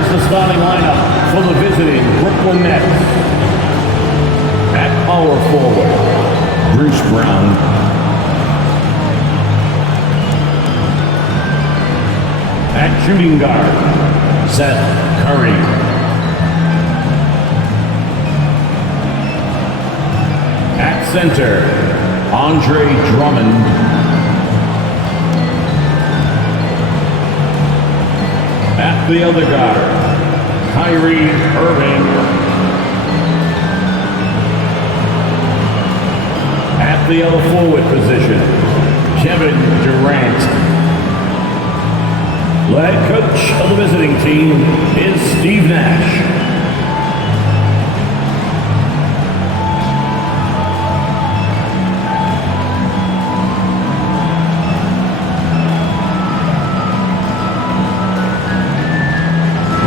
here's the starting lineup for the visiting Brooklyn Nets. At power forward, Bruce Brown. At shooting guard, Seth Curry. At center, Andre Drummond. At the other guard, Kyrie Irving. At the other forward position, Kevin Durant. The head coach of the visiting team is Steve Nash.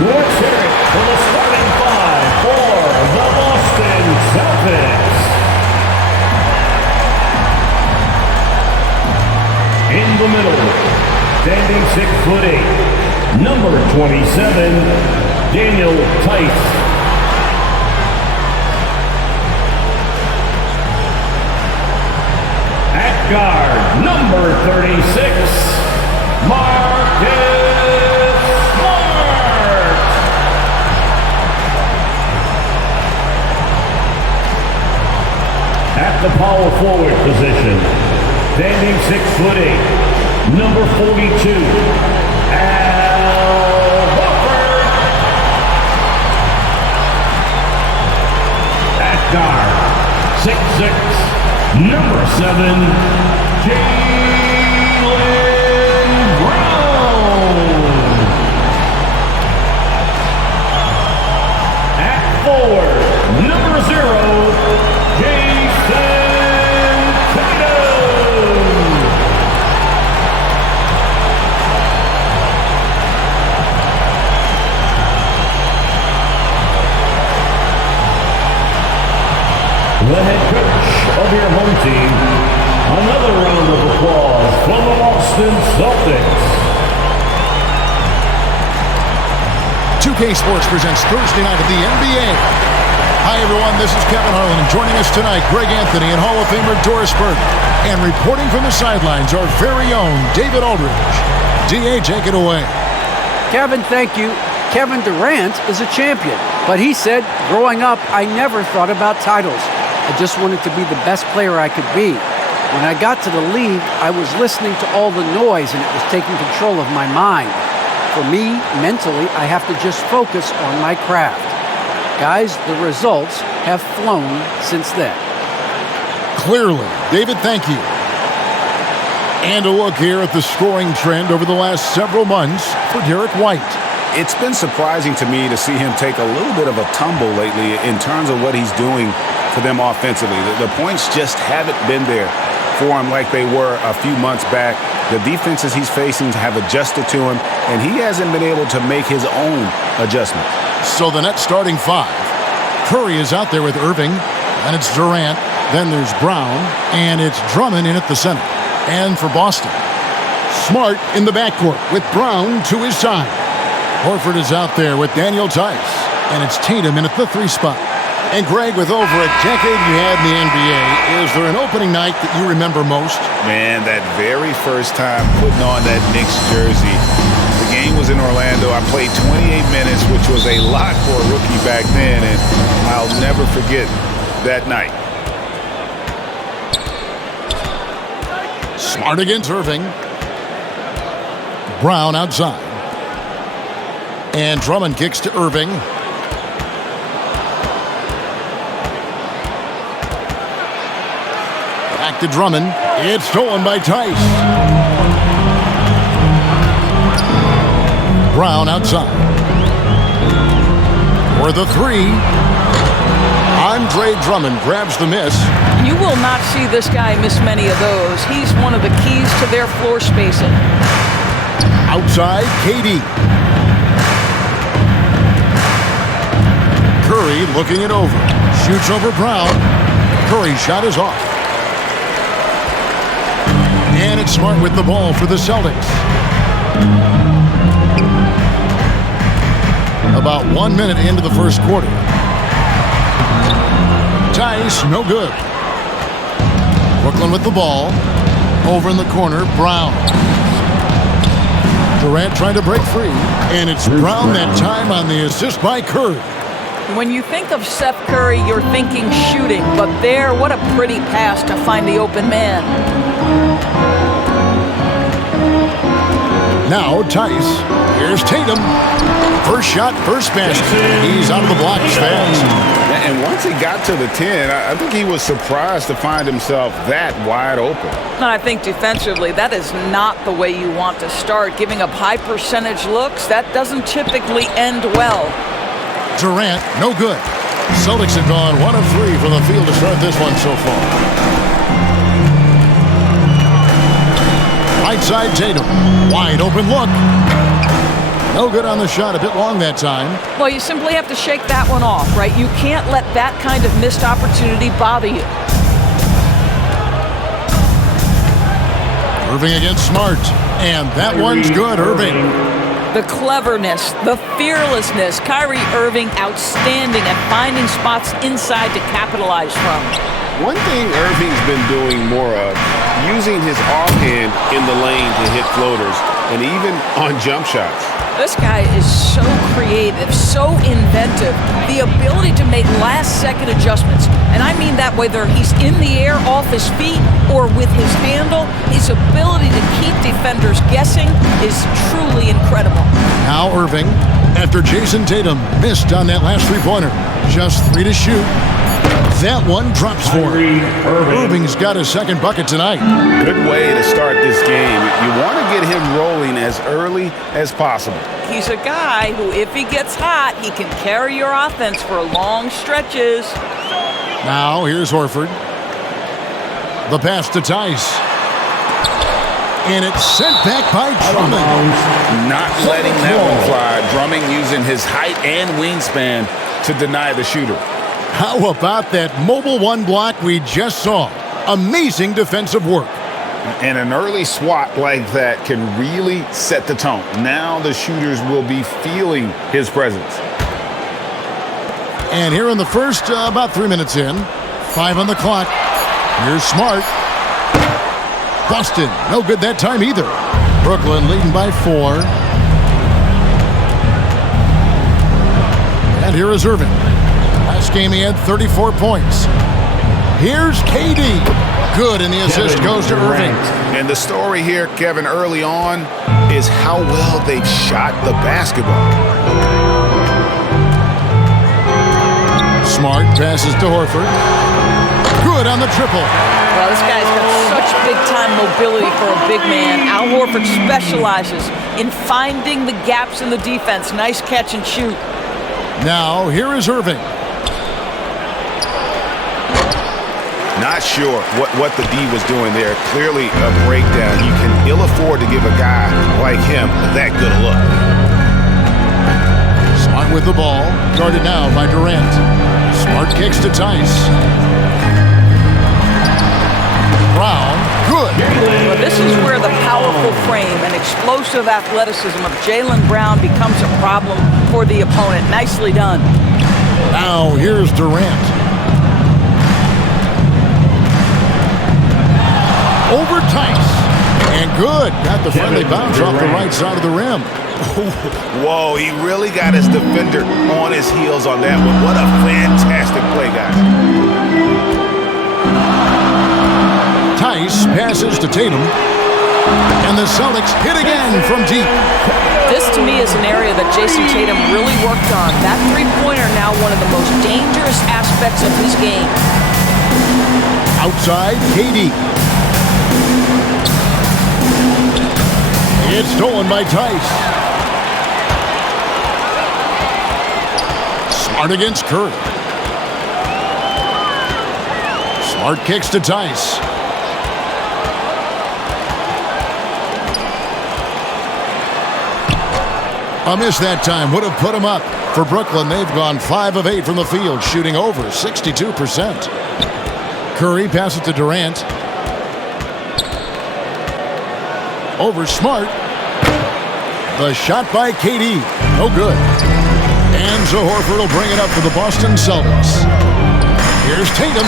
Let's hear it for the starting five for the Boston Celtics. In the middle, standing 6'8", number 27, Daniel Tice. At guard, number 36, Marcus Smart. At the power forward position, standing 6'8", number 42, Al Horford. At guard, 6'6", number 7, Jaylen Brown. At forward, number 0, Jayson Tatum. The head coach of your home team. Another round of applause for the Boston Celtics. 2K Sports presents Thursday night of the NBA. Hi everyone, this is Kevin Harlan, and joining us tonight, Greg Anthony and Hall of Famer Doris Burke. And reporting from the sidelines, our very own David Aldridge. DA, take it away. Kevin, thank you. Kevin Durant is a champion, but he said, growing up, I never thought about titles. I just wanted to be the best player I could be. When I got to the league, I was listening to all the noise and it was taking control of my mind. For me, mentally, I have to just focus on my craft. Guys, the results have flown since then. Clearly. David, thank you. And a look here at the scoring trend over the last several months for Derek White. It's been surprising to me to see him take a little bit of a tumble lately in terms of what he's doing for them offensively. The points just haven't been there for him like they were a few months back. The defenses he's facing have adjusted to him, and he hasn't been able to make his own adjustment. So the Nets starting five. Curry is out there with Irving, and it's Durant. Then there's Brown, and it's Drummond in at the center. And for Boston, Smart in the backcourt with Brown to his side. Horford is out there with Daniel Tice, and it's Tatum in at the 3 spot. And Greg, with over a decade you had in the NBA, is there an opening night that you remember most? Man, that very first time putting on that Knicks jersey. The game was in Orlando. I played 28 minutes, which was a lot for a rookie back then, and I'll never forget that night. Smart against Irving. Brown outside. And Drummond kicks to Irving. Back to Drummond. It's stolen by Tice. Brown outside. For the 3. Andre Drummond grabs the miss. You will not see this guy miss many of those. He's one of the keys to their floor spacing. Outside, KD. Curry looking it over. Shoots over Brown. Curry's shot is off. And it's Smart with the ball for the Celtics. about 1 minute into the first quarter. Tice, no good. Brooklyn with the ball. Over in the corner, Brown. Durant trying to break free. And it's Brown that time on the assist by Curry. When you think of Seth Curry, you're thinking shooting. But there, what a pretty pass to find the open man. Now Tice. Here's Tatum. First shot, first basket. He's out of the blocks fast. And once he got to the 10, I think he was surprised to find himself that wide open. And I think defensively, that is not the way you want to start. Giving up high percentage looks, that doesn't typically end well. Durant, no good. Celtics have gone 1 of 3 from the field to start this one so far. Right side Tatum. Wide open look. No good on the shot. A bit long that time. Well, you simply have to shake that one off, right? You can't let that kind of missed opportunity bother you. Irving against Smart. And that one's good, Irving. The cleverness, the fearlessness. Kyrie Irving outstanding at finding spots inside to capitalize from. One thing Irving's been doing more of, using his offhand in the lane to hit floaters, and even on jump shots. This guy is so creative, so inventive. The ability to make last-second adjustments. And I mean that whether he's in the air off his feet or with his handle, his ability to keep defenders guessing is truly incredible. Now Irving, after Jayson Tatum missed on that last three-pointer. Just 3 to shoot. That one drops for him. Irving's got his second bucket tonight. Good way to start this game. You want to get him rolling as early as possible. He's a guy who, if he gets hot, he can carry your offense for long stretches. Now here's Horford. The pass to Tice. And it's sent back by Drummond. Not letting that one fly. Drummond using his height and wingspan to deny the shooter. How about that mobile one block we just saw? Amazing defensive work. And an early swat like that can really set the tone. Now the shooters will be feeling his presence. And here in the first, about 3 minutes in, 5 on the clock. Here's Smart. Boston, no good that time either. Brooklyn leading by 4. And here is Irving. Last game he had 34 points. Here's KD. Good, and the assist goes to Irving. And the story here, Kevin, early on is how well they've shot the basketball. Smart passes to Horford. Good on the triple. Well, this guy's got such big-time mobility for a big man. Al Horford specializes in finding the gaps in the defense. Nice catch and shoot. Now, here is Irving. Not sure what the D was doing there. Clearly a breakdown. You can ill afford to give a guy like him that good a look. Smart with the ball. Guarded now by Durant. Smart kicks to Tice. Brown. Good. Well, this is where the powerful frame and explosive athleticism of Jaylen Brown becomes a problem for the opponent. Nicely done. Now here's Durant. Over Tice. And good. Got the friendly bounce off the right side of the rim. Whoa, he really got his defender on his heels on that one. What a fantastic play, guys. Tice passes to Tatum. And the Celtics hit again from deep. This, to me, is an area that Jayson Tatum really worked on. That three-pointer now one of the most dangerous aspects of his game. Outside, KD. It's stolen by Tice. Smart against Curry. Smart kicks to Tice. A miss that time would have put him up. For Brooklyn, they've gone 5 of 8 from the field, shooting over 62%. Curry passes to Durant. Over Smart. The shot by KD. No good. And so Horford will bring it up for the Boston Celtics. Here's Tatum,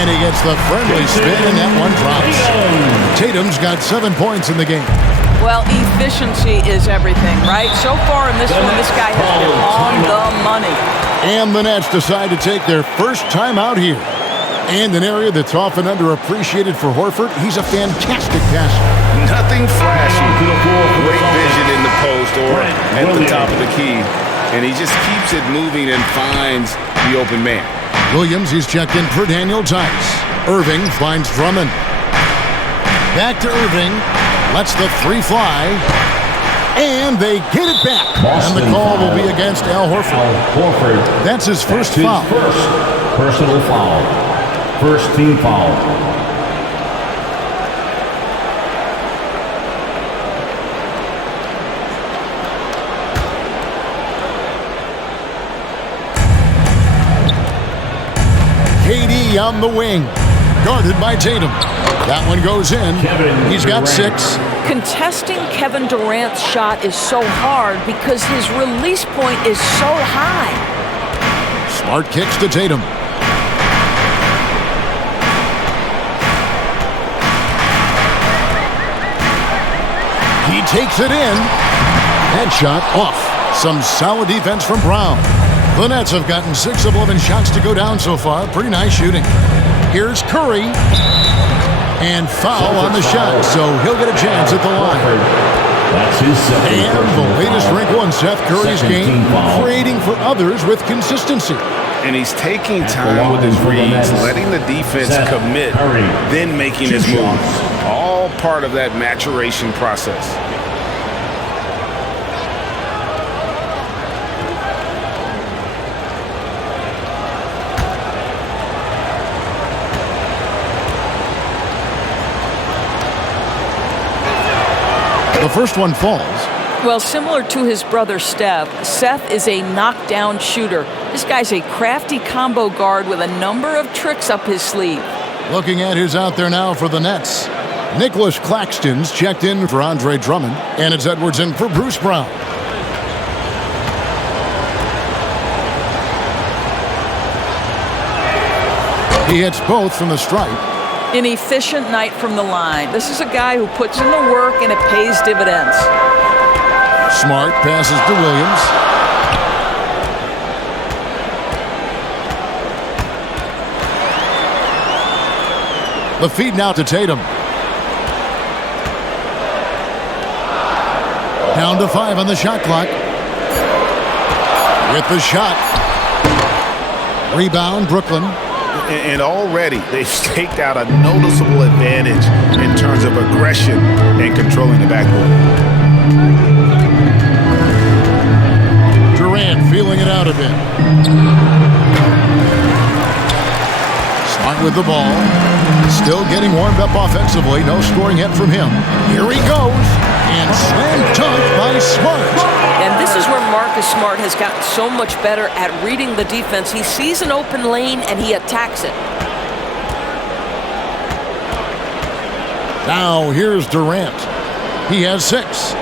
and he gets the friendly spin, and that one drops. Tatum's got 7 points in the game. Well, efficiency is everything, right? So far in this one, this guy has been on the money. And the Nets decide to take their first time out here. And an area that's often underappreciated for Horford, he's a fantastic passer. Nothing flashy. Great vision in the post or at the top of the key. And he just keeps it moving and finds the open man. Williams, he's checked in for Daniel Tice. Irving finds Drummond. Back to Irving. Lets the three fly. And they get it back. And the call will be against Al Horford. That's his first foul. First personal foul. First team foul. KD on the wing, guarded by Tatum. That one goes in. He's got 6. Contesting Kevin Durant's shot is so hard because his release point is so high. Smart kicks to Tatum. He takes it in. Headshot off. Some solid defense from Brown. The Nets have gotten 6 of 11 shots to go down so far. Pretty nice shooting. Here's Curry. And foul on the shot, so he'll get a chance at the line. That's his second. And the latest wrinkle in Seth Curry's game, creating for others with consistency. And he's taking time with his reads, letting the defense commit, then making his move. All part of that maturation process. The first one falls. Well, similar to his brother Steph, Seth is a knockdown shooter. This guy's a crafty combo guard with a number of tricks up his sleeve. Looking at who's out there now for the Nets. Nicholas Claxton's checked in for Andre Drummond, and it's Edwards in for Bruce Brown. He hits both from the stripe. An efficient night from the line. This is a guy who puts in the work and it pays dividends. Smart passes to Williams. The feed now to Tatum. Down to 5 on the shot clock. With the shot. Rebound, Brooklyn. And already they've staked out a noticeable advantage in terms of aggression and controlling the backboard. Durant feeling it out a bit. Smart with the ball. Still getting warmed up offensively. No scoring yet from him. Here he goes. And slam dunk by Smart. And this is where Marcus Smart has gotten so much better at reading the defense. He sees an open lane and he attacks it. Now here's Durant. He has 6.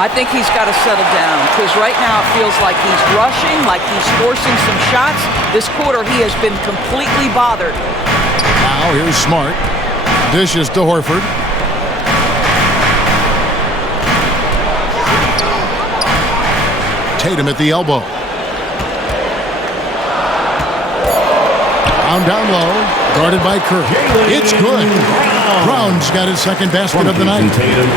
I think he's got to settle down because right now it feels like he's rushing, like he's forcing some shots. This quarter he has been completely bothered. Now here's Smart. Dishes to Horford. Tatum at the elbow. Down low. Guarded by Curry. It's good. Brown's got his second basket of the night.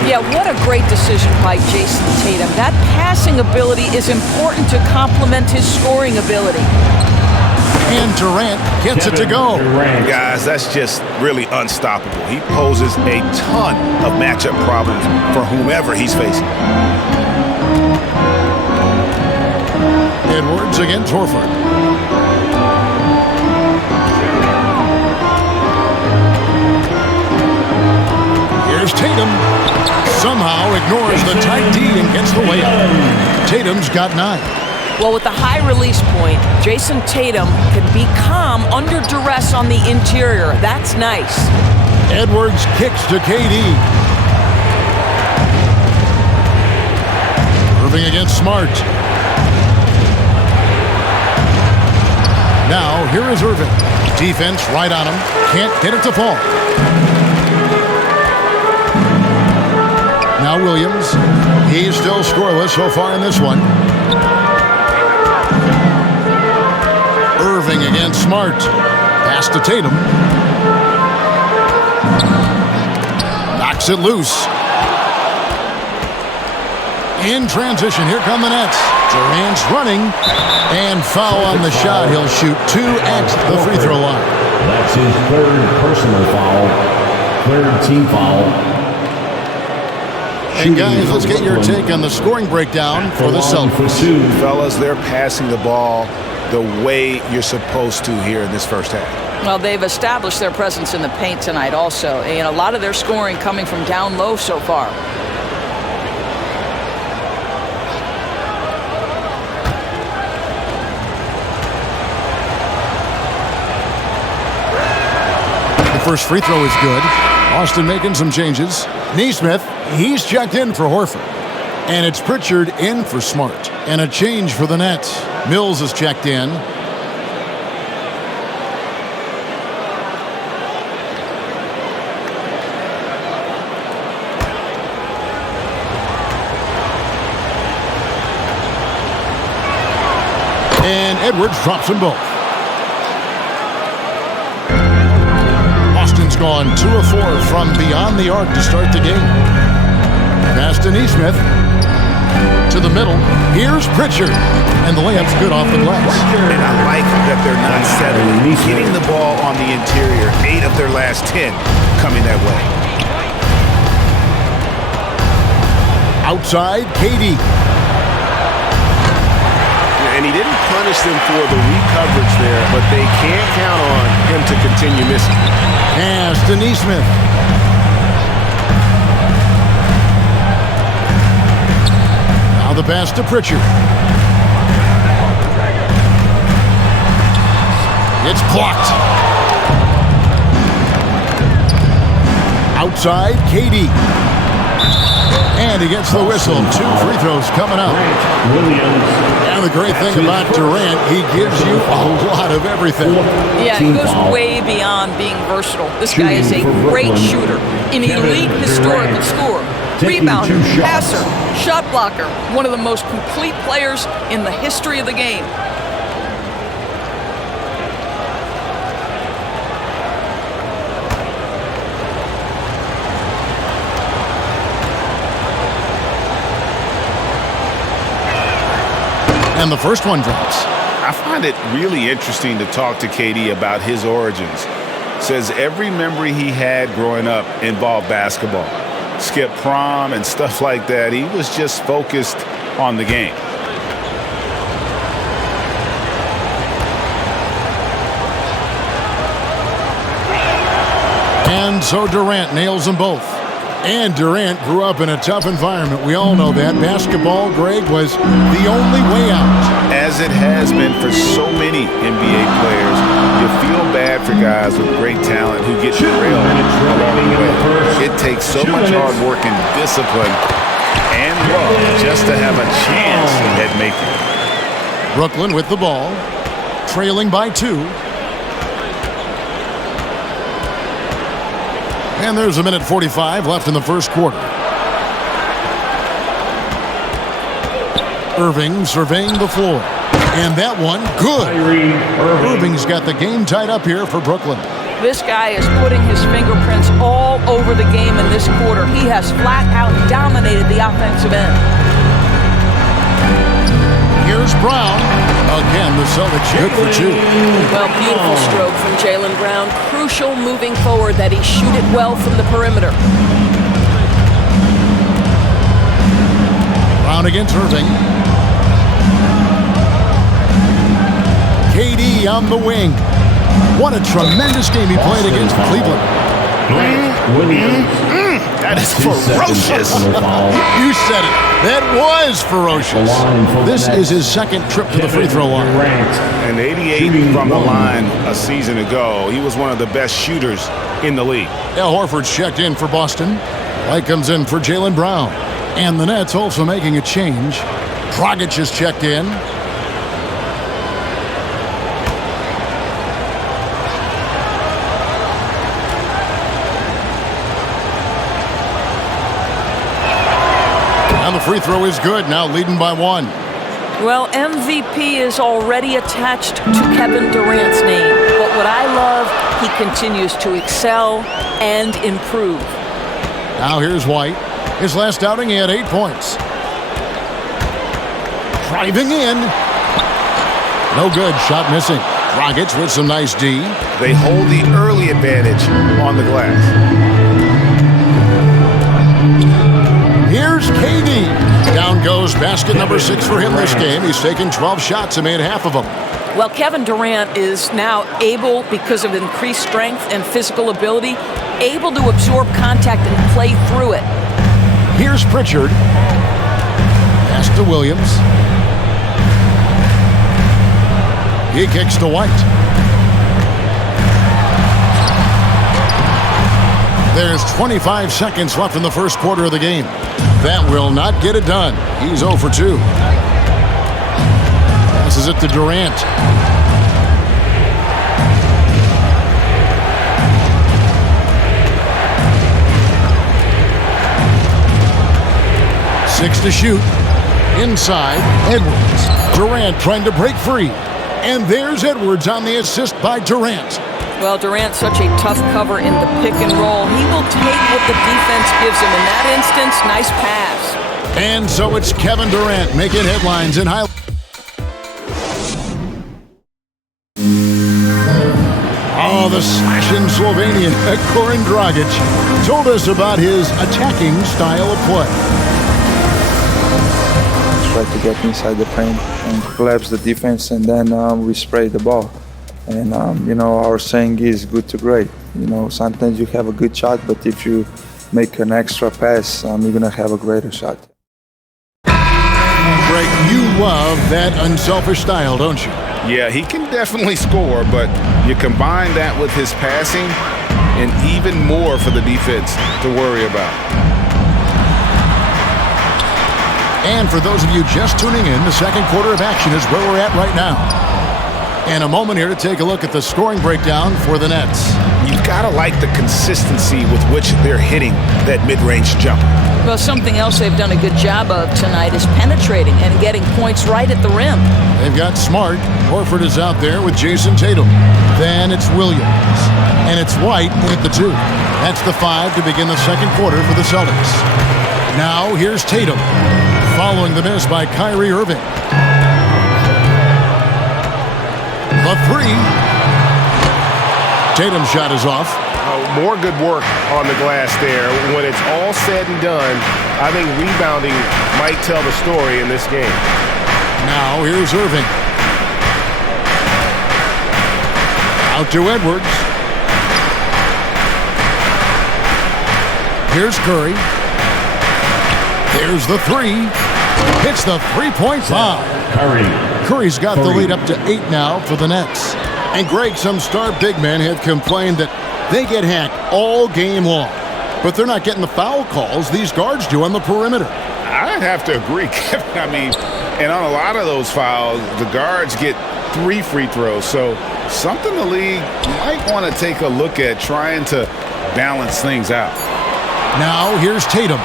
Yeah, what a great decision by Jayson Tatum. That passing ability is important to complement his scoring ability. And Durant gets it to go. Guys, that's just really unstoppable. He poses a ton of matchup problems for whomever he's facing. Edwards against Horford. Here's Tatum. Somehow ignores the tight D and gets the layup. Tatum's got 9. Well, with the high release point, Jayson Tatum can be calm under duress on the interior. That's nice. Edwards kicks to KD. Irving against Smart. Now, here is Irving. Defense right on him. Can't get it to fall. Now Williams. He's still scoreless so far in this one. Irving against Smart. Pass to Tatum. Knocks it loose. In transition, here come the Nets. Durant's running, and foul on the shot. He'll shoot 2 at the free throw line. That's his third personal foul, third team foul. And guys, let's get your take on the scoring breakdown for the Celtics. Fellas, they're passing the ball the way you're supposed to here in this first half. Well, they've established their presence in the paint tonight also, and a lot of their scoring coming from down low so far. First free throw is good. Austin making some changes. Nesmith, he's checked in for Horford. And it's Pritchard in for Smart. And a change for the Nets. Mills is checked in. And Edwards drops them both. Austin's gone 2 of 4 from beyond the arc to start the game. Pass to Nesmith. To the middle. Here's Pritchard. And the layup's good off the glass. And I like that they're not settling. Hitting the ball on the interior. 8 of their last 10 coming that way. Outside, KD. And he didn't punish them for the weak coverage there, but they can't count on him to continue missing. Pass to Nesmith. Now the pass to Pritchard. It's blocked. Outside, KD. And he gets the whistle. 2 free throws coming up. And the great thing about Durant, he gives you a lot of everything. Yeah, he goes way beyond being versatile. This guy is a great shooter, an elite historical scorer, rebounder, passer, shot blocker, one of the most complete players in the history of the game. And the first one drops. I find it really interesting to talk to KD about his origins. Says every memory he had growing up involved basketball. Skipped prom and stuff like that. He was just focused on the game. And so Durant nails them both. And Durant grew up in a tough environment. We all know that. Basketball, Greg, was the only way out. As it has been for so many NBA players, you feel bad for guys with great talent who get derailed along the way. It takes so much hard work and discipline and love just to have a chance at making it. Brooklyn with the ball, trailing by 2. And there's a minute 45 left in the first quarter. Irving surveying the floor. And that one, good. Irving's got the game tied up here for Brooklyn. This guy is putting his fingerprints all over the game in this quarter. He has flat out dominated the offensive end. Here's Brown. Again, the Celtics good for 2. Well, beautiful stroke from Jaylen Brown. Crucial moving forward that he shoot it well from the perimeter. Brown against Irving. KD on the wing. What a tremendous game he played against Cleveland. That is ferocious. You said it. That was ferocious. This is his second trip to the free throw line. And 88 from the line a season ago. He was one of the best shooters in the league. Al Horford's checked in for Boston. White comes in for Jaylen Brown. And the Nets also making a change. Dragic is checked in. And the free throw is good, now leading by 1. Well, MVP is already attached to Kevin Durant's name. But what I love, he continues to excel and improve. Now here's White. His last outing, he had 8 points. Driving in. No good. Shot missing. Dragic with some nice D. They hold the early advantage on the glass. Here's KD. Down goes basket number 6 for him this game. He's taken 12 shots and made half of them. Well, Kevin Durant is now able, because of increased strength and physical ability, able to absorb contact and play through it. Here's Pritchard. Pass to Williams. He kicks to White. There's 25 seconds left in the first quarter of the game. That will not get it done. He's 0 for 2. Passes it to Durant. Six to shoot. Inside, Edwards. Durant trying to break free. And there's Edwards on the assist by Durant. Well, Durant's such a tough cover in the pick and roll. He will take what the defense gives him. In that instance, nice pass. And so it's Kevin Durant making headlines in highlights. Oh, the slashing Slovenian Goran Dragic told us about his attacking style of play. Try to get inside the paint and collapse the defense, and then we spray the ball. And, our saying is good to great. Sometimes you have a good shot, but if you make an extra pass, you're going to have a greater shot. Greg, you love that unselfish style, don't you? Yeah, he can definitely score, but you combine that with his passing and even more for the defense to worry about. And for those of you just tuning in, the second quarter of action is where we're at right now. And a moment here to take a look at the scoring breakdown for the Nets. You've got to like the consistency with which they're hitting that mid-range jumper. Well, something else they've done a good job of tonight is penetrating and getting points right at the rim. They've got Smart. Horford is out there with Jayson Tatum. Then it's Williams. And it's White at the 2. That's the 5 to begin the second quarter for the Celtics. Now here's Tatum, following the miss by Kyrie Irving. The 3. Tatum's shot is off. More good work on the glass there. When it's all said and done, I think rebounding might tell the story in this game. Now here's Irving. Out to Edwards. Here's Curry. There's the 3. Hits the three-point foul. Curry's got the lead up to 8 now for the Nets. And Greg, some star big men have complained that they get hacked all game long. But they're not getting the foul calls these guards do on the perimeter. I'd have to agree, Kevin. And on a lot of those fouls, the guards get 3 free throws. So something the league might want to take a look at, trying to balance things out. Now here's Tatum.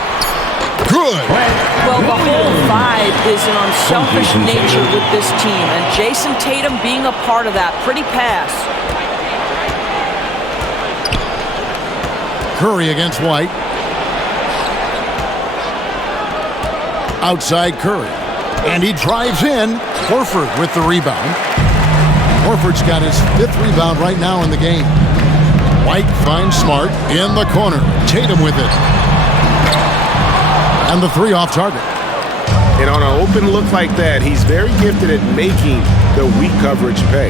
Good. Well, the whole vibe is an unselfish nature with this team, and Jayson Tatum being a part of that. Pretty pass. Curry against White. Outside Curry. And he drives in. Horford with the rebound. Horford's got his 5th rebound right now in the game. White finds Smart in the corner. Tatum with it. And the 3 off target. And on an open look like that, he's very gifted at making the weak coverage pay.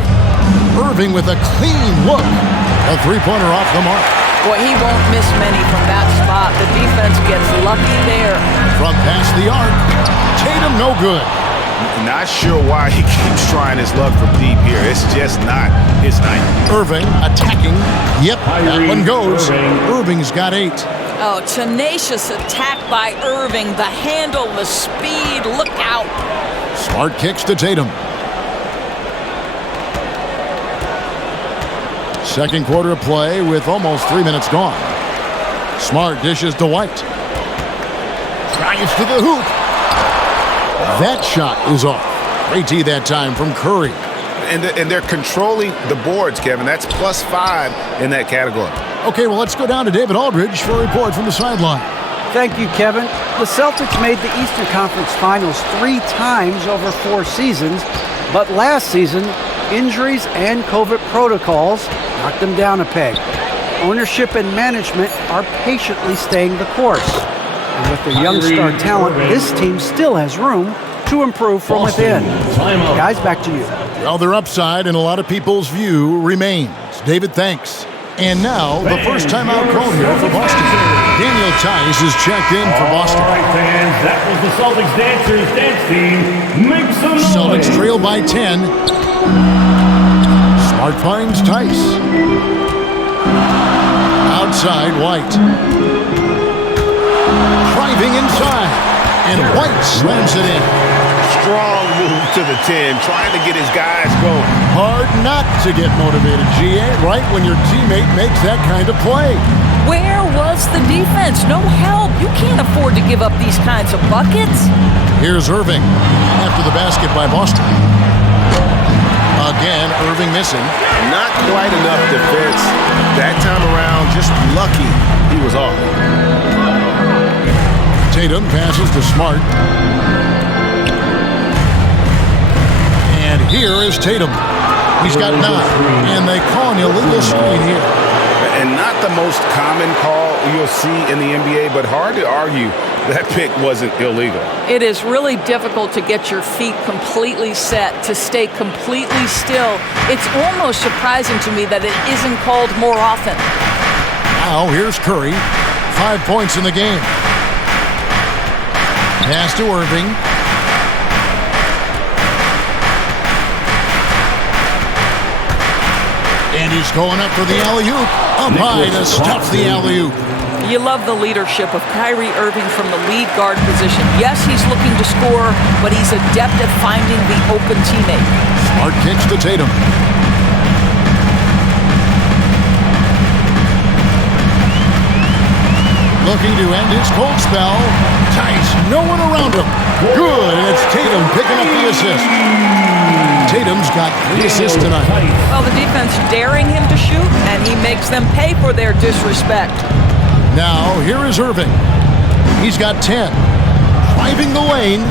Irving with a clean look. A 3-pointer off the mark. Boy, he won't miss many from that spot. The defense gets lucky there. From past the arc. Tatum no good. Not sure why he keeps trying his luck from deep here. It's just not his night. Irving attacking. Yep, that one goes. Irving's got 8. Oh, tenacious attack by Irving. The handle, the speed, look out. Smart kicks to Tatum. Second quarter of play with almost 3 minutes gone. Smart dishes to White. Drives to the hoop. That shot is off. Great D that time from Curry. And they're controlling the boards, Kevin. That's +5 in that category. Okay, well, let's go down to David Aldridge for a report from the sideline. Thank you, Kevin. The Celtics made the Eastern Conference Finals 3 times over 4 seasons, but last season, injuries and COVID protocols knocked them down a peg. Ownership and management are patiently staying the course. And with their young star talent, this team still has room to improve from within. Guys, back to you. Well, their upside, in a lot of people's view, remains. David, thanks. And now, the first timeout call here for Boston. Daniel Tice is checked in for Boston. All right, fans, that was the Celtics Dancers dance team. Make some noise. Celtics trail by 10. Smart finds Tice. Outside, White. Driving inside. And White slams it in. Strong move to the 10, trying to get his guys going. Hard not to get motivated, GA, right when your teammate makes that kind of play. Where was the defense? No help. You can't afford to give up these kinds of buckets. Here's Irving after the basket by Boston. Again, Irving missing. Not quite enough defense. That time around, just lucky he was off. Tatum passes to Smart. And here is Tatum. He's got 9, and they call an illegal screen here. And not the most common call you'll see in the NBA, but hard to argue that pick wasn't illegal. It is really difficult to get your feet completely set, to stay completely still. It's almost surprising to me that it isn't called more often. Now here's Curry. 5 points in the game. Pass to Irving. And he's going up for the alley-oop. Up high to stuff the alley-oop. You love the leadership of Kyrie Irving from the lead guard position. Yes, he's looking to score, but he's adept at finding the open teammate. Smart kicks to Tatum. Looking to end his cold spell. Tice, no one around him. Good, and it's Tatum picking up the assist. Tatum's got 3 assists tonight. Well, the defense daring him to shoot, and he makes them pay for their disrespect. Now, here is Irving. He's got 10. Driving the lane.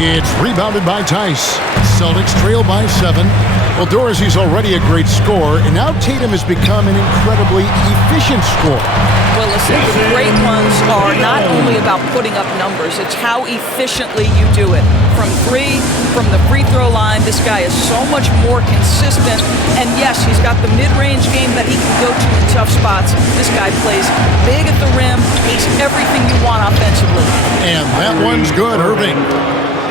It's rebounded by Tice. Celtics trail by 7. Well, Dorsey's already a great scorer, and now Tatum has become an incredibly efficient scorer. Well, listen, the great ones are not only about putting up numbers, it's how efficiently you do it. From 3, from the free throw line, this guy is so much more consistent. And yes, he's got the mid-range game that he can go to in tough spots. This guy plays big at the rim. He's everything you want offensively. And that one's good, Irving.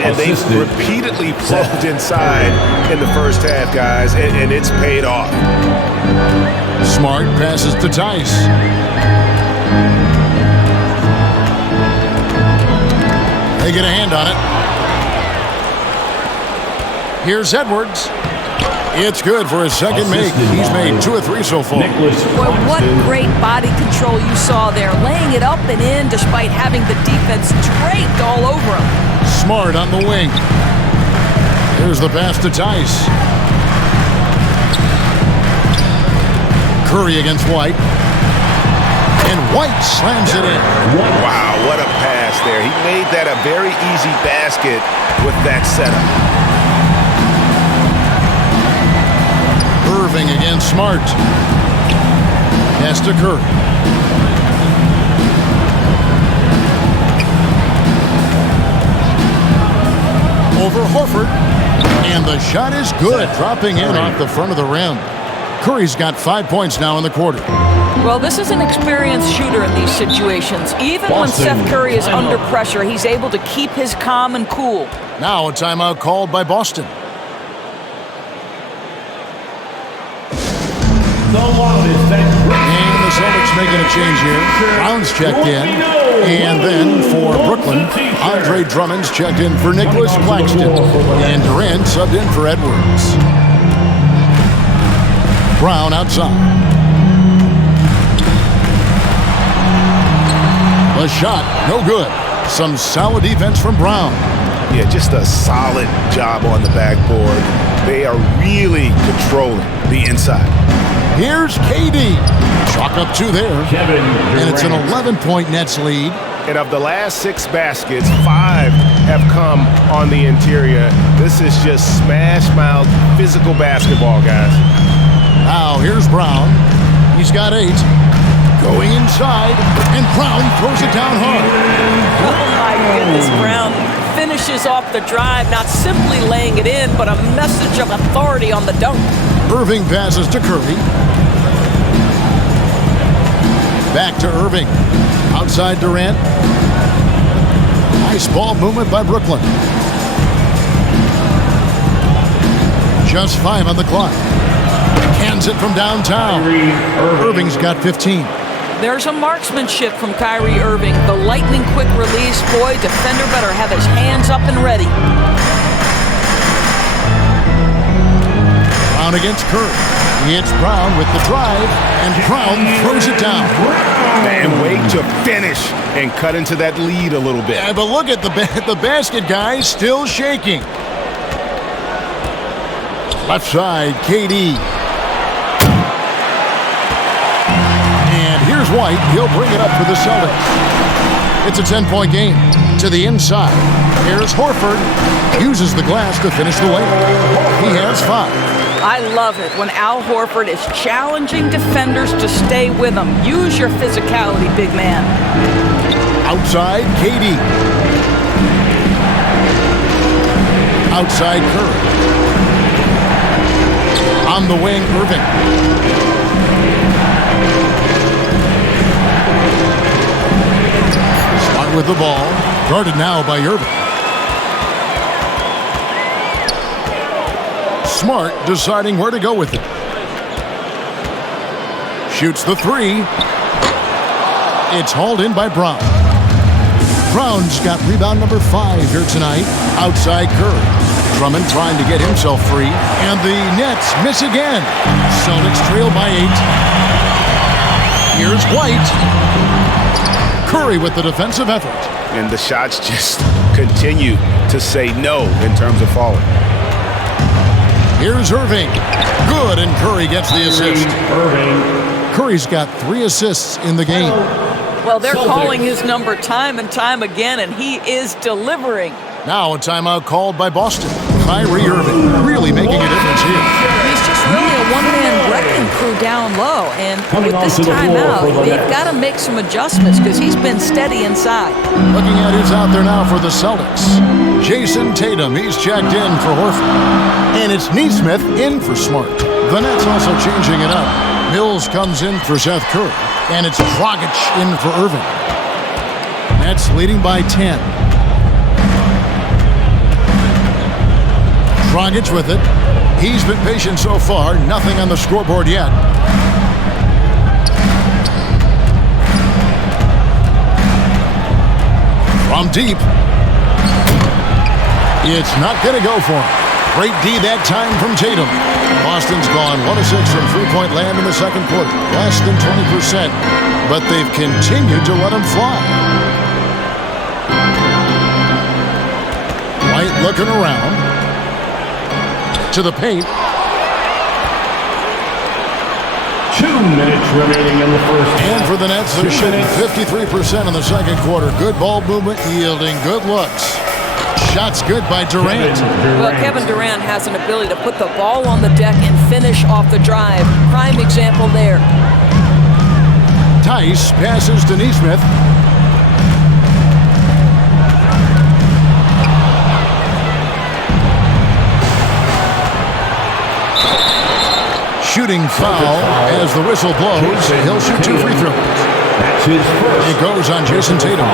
And they repeatedly plugged inside in the first half, guys, and it's paid off. Smart passes to Tice. They get a hand on it. Here's Edwards. It's good for his second make. He's made 2 or 3 so far. Boy, what great body control you saw there, laying it up and in despite having the defense draped all over him. Smart on the wing. Here's the pass to Tice. Curry against White. And White slams it in. Wow, what a pass there. He made that a very easy basket with that setup. Irving against Smart. Pass to Curry. Over Horford. And the shot is good, dropping in off the front of the rim. Curry's got 5 points now in the quarter. Well, this is an experienced shooter in these situations. Even when Seth Curry is under pressure, he's able to keep his calm and cool. Now a timeout called by Boston. And the Celtics making a change here. Brown's checked in. And then for Brooklyn, Andre Drummond's checked in for Nicholas Claxton, and Durant subbed in for Edwards. Brown outside. The shot, no good. Some solid defense from Brown. Yeah, just a solid job on the backboard. They are really controlling the inside. Here's KD. Chalk up 2 there. And it's an 11-point Nets lead. And of the last 6 baskets, 5 have come on the interior. This is just smash-mouth physical basketball, guys. Now here's Brown. He's got 8. Going inside, and Brown throws it down hard. Oh, my goodness, Brown finishes off the drive, not simply laying it in, but a message of authority on the dunk. Irving passes to Curry. Back to Irving. Outside Durant. Nice ball movement by Brooklyn. Just 5 on the clock. Cans it from downtown. Irving's got 15. There's a marksmanship from Kyrie Irving. The lightning quick release. Boy, defender better have his hands up and ready. Brown against Curry. It's Brown with the drive, and Brown throws it down. And wait to finish and cut into that lead a little bit. Yeah, but look at the basket, guys, still shaking. Left side, KD. Here's White. He'll bring it up for the Celtics. It's a 10-point game. To the inside. Here's Horford. Uses the glass to finish the layup. He has 5. I love it when Al Horford is challenging defenders to stay with him. Use your physicality, big man. Outside, KD. Outside, Curry. On the wing, Irving. With the ball, guarded now by Irving. Smart deciding where to go with it. Shoots the 3. It's hauled in by Brown. Brown's got rebound number 5 here tonight. Outside Curry. Drummond trying to get himself free. And the Nets miss again. Celtics trail by 8. Here's White. Curry with the defensive effort. And the shots just continue to say no in terms of falling. Here's Irving. Good, and Curry gets the assist. Curry's got 3 assists in the game. Well, they're calling his number time and time again, and he is delivering. Now a timeout called by Boston. Kyrie Irving really making a difference here. He's just really a one-man wrecking crew down low, and with this timeout, they've got to make some adjustments because he's been steady inside. Looking at who's out there now for the Celtics. Jayson Tatum, he's checked in for Horford. And it's Nesmith in for Smart. The Nets also changing it up. Mills comes in for Seth Curry, and it's Dragic in for Irving. Nets leading by 10. Dragic with it. He's been patient so far. Nothing on the scoreboard yet. From deep. It's not going to go for him. Great D that time from Tatum. Boston's gone 1 of 6 from three-point land in the second quarter. Less than 20%. But they've continued to let him fly. White looking around. To the paint. 2 minutes remaining in the first half. And for the Nets, they're shooting 53% in the second quarter. Good ball movement, yielding good looks. Shots good by Durant. Well, Kevin Durant has an ability to put the ball on the deck and finish off the drive. Prime example there. Tice passes to Nesmith. Shooting foul as the whistle blows. He'll shoot 2 free throws. That's his first. It goes on Jayson Tatum.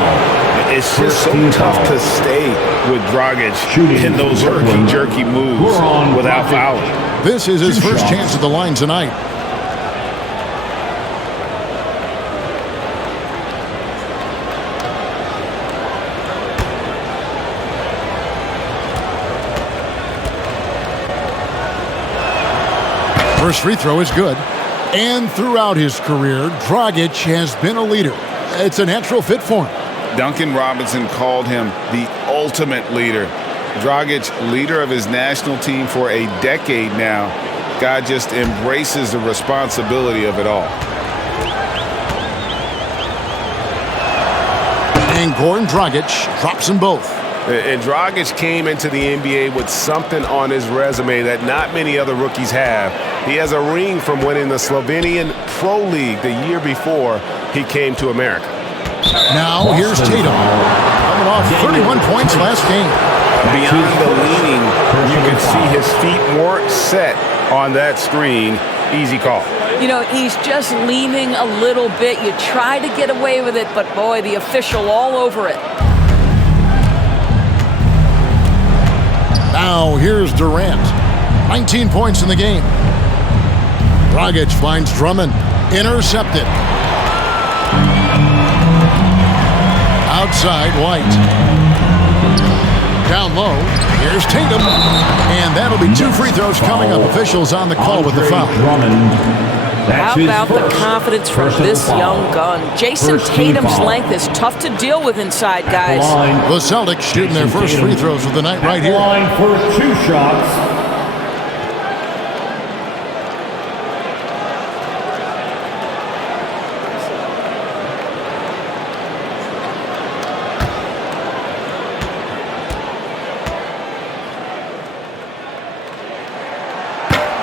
It's just so tough to stay with Dragic in those herky-jerky moves without fouling. This is his first chance at the line tonight. First free throw is good. And throughout his career, Dragic has been a leader. It's a natural fit for him. Duncan Robinson called him the ultimate leader. Dragic, leader of his national team for a decade now. God just embraces the responsibility of it all. And Goran Dragic drops them both. And Dragic came into the NBA with something on his resume that not many other rookies have. He has a ring from winning the Slovenian Pro League the year before he came to America. Now here's Tatum, coming off 31 points last game. Beyond the leaning, you can see his feet more set on that screen. Easy call. You know, he's just leaning a little bit. You try to get away with it, but boy, the official all over it. Now here's Durant, 19 points in the game. Dragic finds Drummond, intercepted. Outside, White. Down low, here's Tatum. And that'll be 2 free throws coming up. Officials on the call with the foul. How about the confidence from this young gun? Jayson Tatum's length is tough to deal with inside, guys. The Celtics shooting their first free throws of the night right here. Line for 2 shots.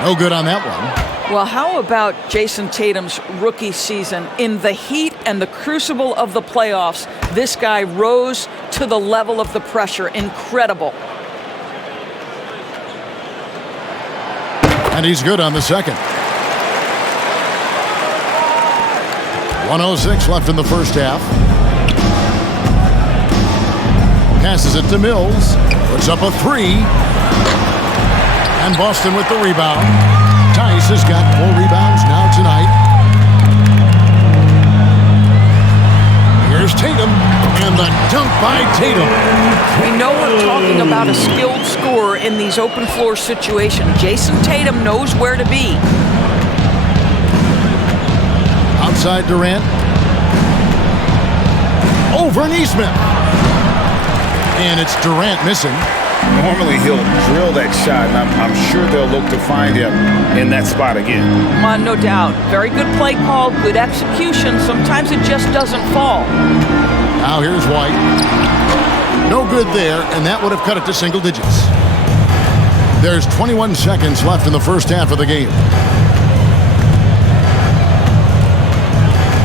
No good on that one. Well, how about Jayson Tatum's rookie season? In the heat and the crucible of the playoffs, this guy rose to the level of the pressure. Incredible. And he's good on the second. 1:06 left in the first half. Passes it to Mills. Puts up a 3. And Boston with the rebound. Tice has got 4 rebounds now tonight. Here's Tatum, and the dunk by Tatum. We know we're talking about a skilled scorer in these open floor situations. Jayson Tatum knows where to be. Outside Durant. Over Neesmith. And it's Durant missing. Normally he'll drill that shot, and I'm sure they'll look to find him in that spot again. No doubt. Very good play call, good execution. Sometimes it just doesn't fall. Now here's White. No good there, and that would have cut it to single digits. There's 21 seconds left in the first half of the game.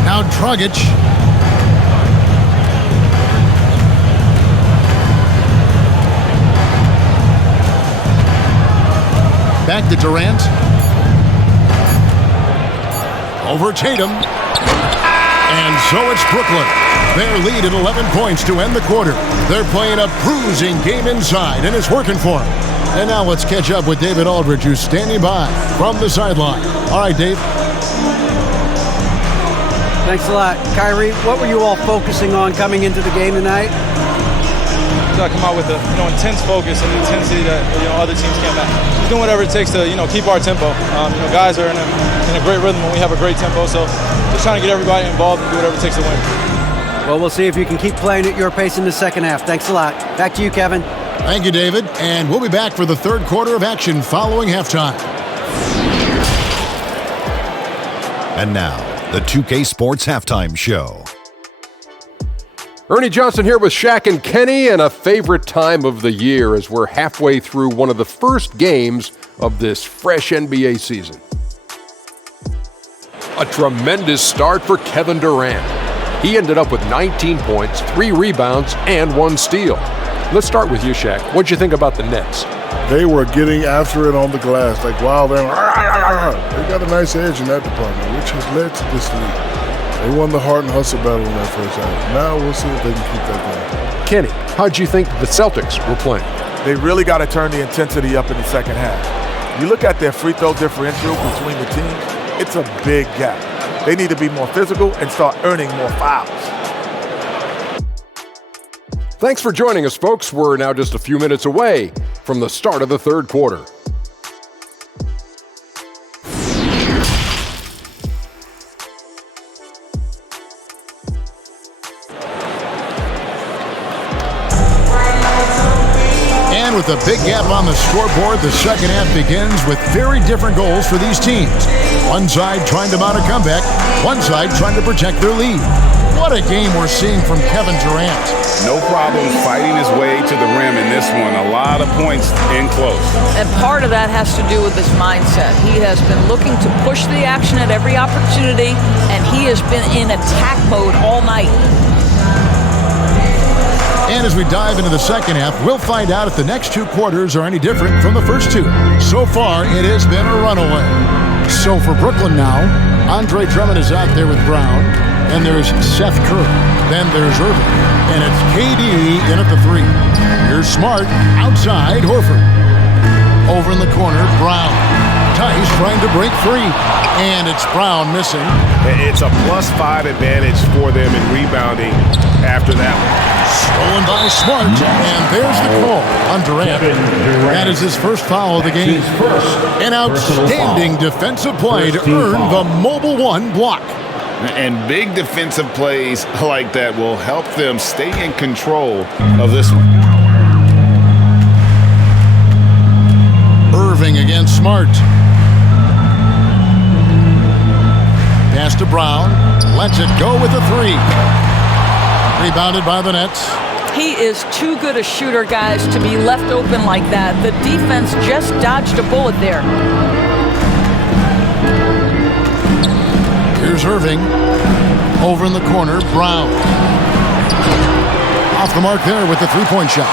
Now Dragic. Back to Durant. Over Tatum. And so it's Brooklyn. Their lead at 11 points to end the quarter. They're playing a bruising game inside, and it's working for them. And now let's catch up with David Aldridge, who's standing by from the sideline. All right, Dave. Thanks a lot. Kyrie, what were you all focusing on coming into the game tonight? Come out with a intense focus and intensity that other teams can't match. Just doing whatever it takes to keep our tempo. Guys are in a great rhythm when we have a great tempo. So just trying to get everybody involved and do whatever it takes to win. Well, we'll see if you can keep playing at your pace in the second half. Thanks a lot. Back to you, Kevin. Thank you, David. And we'll be back for the third quarter of action following halftime. And now, the 2K Sports Halftime Show. Ernie Johnson here with Shaq and Kenny, and a favorite time of the year as we're halfway through one of the first games of this fresh NBA season. A tremendous start for Kevin Durant. He ended up with 19 points, 3 rebounds, and 1 steal. Let's start with you, Shaq. What'd you think about the Nets? They were getting after it on the glass. Like, wow, they got a nice edge in that department, which has led to this lead. They won the heart and hustle battle in that first half. Now we'll see if they can keep that going. Kenny, how'd you think the Celtics were playing? They really got to turn the intensity up in the second half. You look at their free throw differential between the teams, it's a big gap. They need to be more physical and start earning more fouls. Thanks for joining us, folks. We're now just a few minutes away from the start of the third quarter. And with a big gap on the scoreboard, the second half begins with very different goals for these teams. One side trying to mount a comeback, one side trying to protect their lead. What a game we're seeing from Kevin Durant. No problem fighting his way to the rim in this one. A lot of points in close. And part of that has to do with his mindset. He has been looking to push the action at every opportunity, and he has been in attack mode all night. And as we dive into the second half, we'll find out if the next two quarters are any different from the first two. So far, it has been a runaway. So for Brooklyn now, Andre Drummond is out there with Brown. Then there's Seth Curry. Then there's Irving. And it's KD in at the three. Here's Smart. Outside, Horford. Over in the corner, Brown. Tice trying to break free. And it's Brown missing. It's a +5 advantage for them in rebounding after that one. Stolen by Smart. And there's the call on Durant. That is his first foul of the game. An outstanding defensive play to earn the Mobile One block. And big defensive plays like that will help them stay in control of this one. Irving against Smart. Pass to Brown. Lets it go with a three. Rebounded by the Nets. He is too good a shooter, guys, to be left open like that. The defense just dodged a bullet there. Here's Irving. Over in the corner, Brown. Off the mark there with the three-point shot.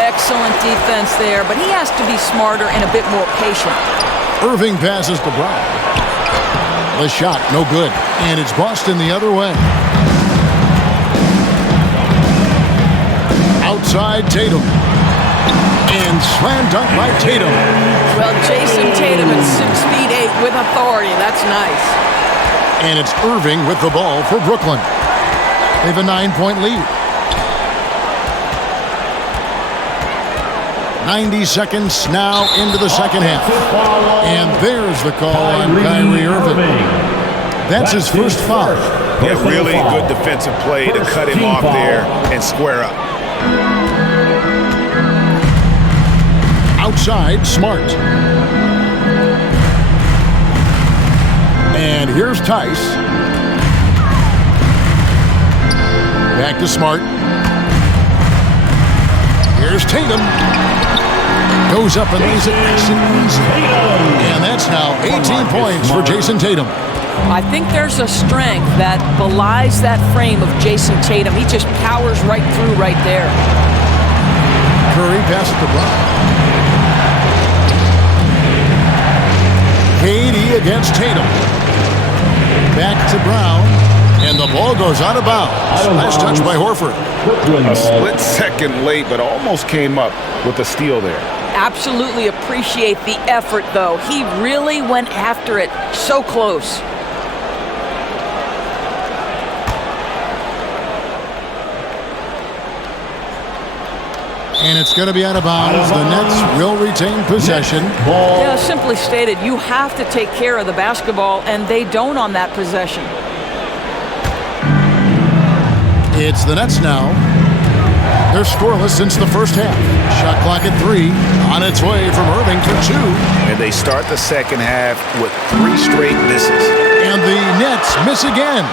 Excellent defense there, but he has to be smarter and a bit more patient. Irving passes to Brown. The shot, no good. And it's Boston the other way. Outside Tatum. And slam dunk by Tatum. Well, Jayson Tatum at 6'8" with authority. That's nice. And it's Irving with the ball for Brooklyn. They have a 9-point lead. 90 seconds now into the second half. And there's the call on Kyrie Irving. That's his first foul. Yeah, really good defensive play to cut him off there and square up. Outside, Smart. And here's Tice. Back to Smart. Here's Tatum. Goes up and lays it nice and easy. And that's now 18 points for Jayson Tatum. I think there's a strength that belies that frame of Jayson Tatum. He just powers right through right there. Curry passes to Brown. KD against Tatum. Back to Brown. And the ball goes out of bounds. Nice touch by Horford. A split second late, but almost came up with a steal there. Absolutely appreciate the effort, though. He really went after it. So close. And it's going to be out of bounds. The Nets will retain possession. Yeah, simply stated, you have to take care of the basketball, and they don't on that possession. It's the Nets now. They're scoreless since the first half. Shot clock at 3. On its way from Irving for 2. And they start the second half with 3 straight misses. And the Nets miss again.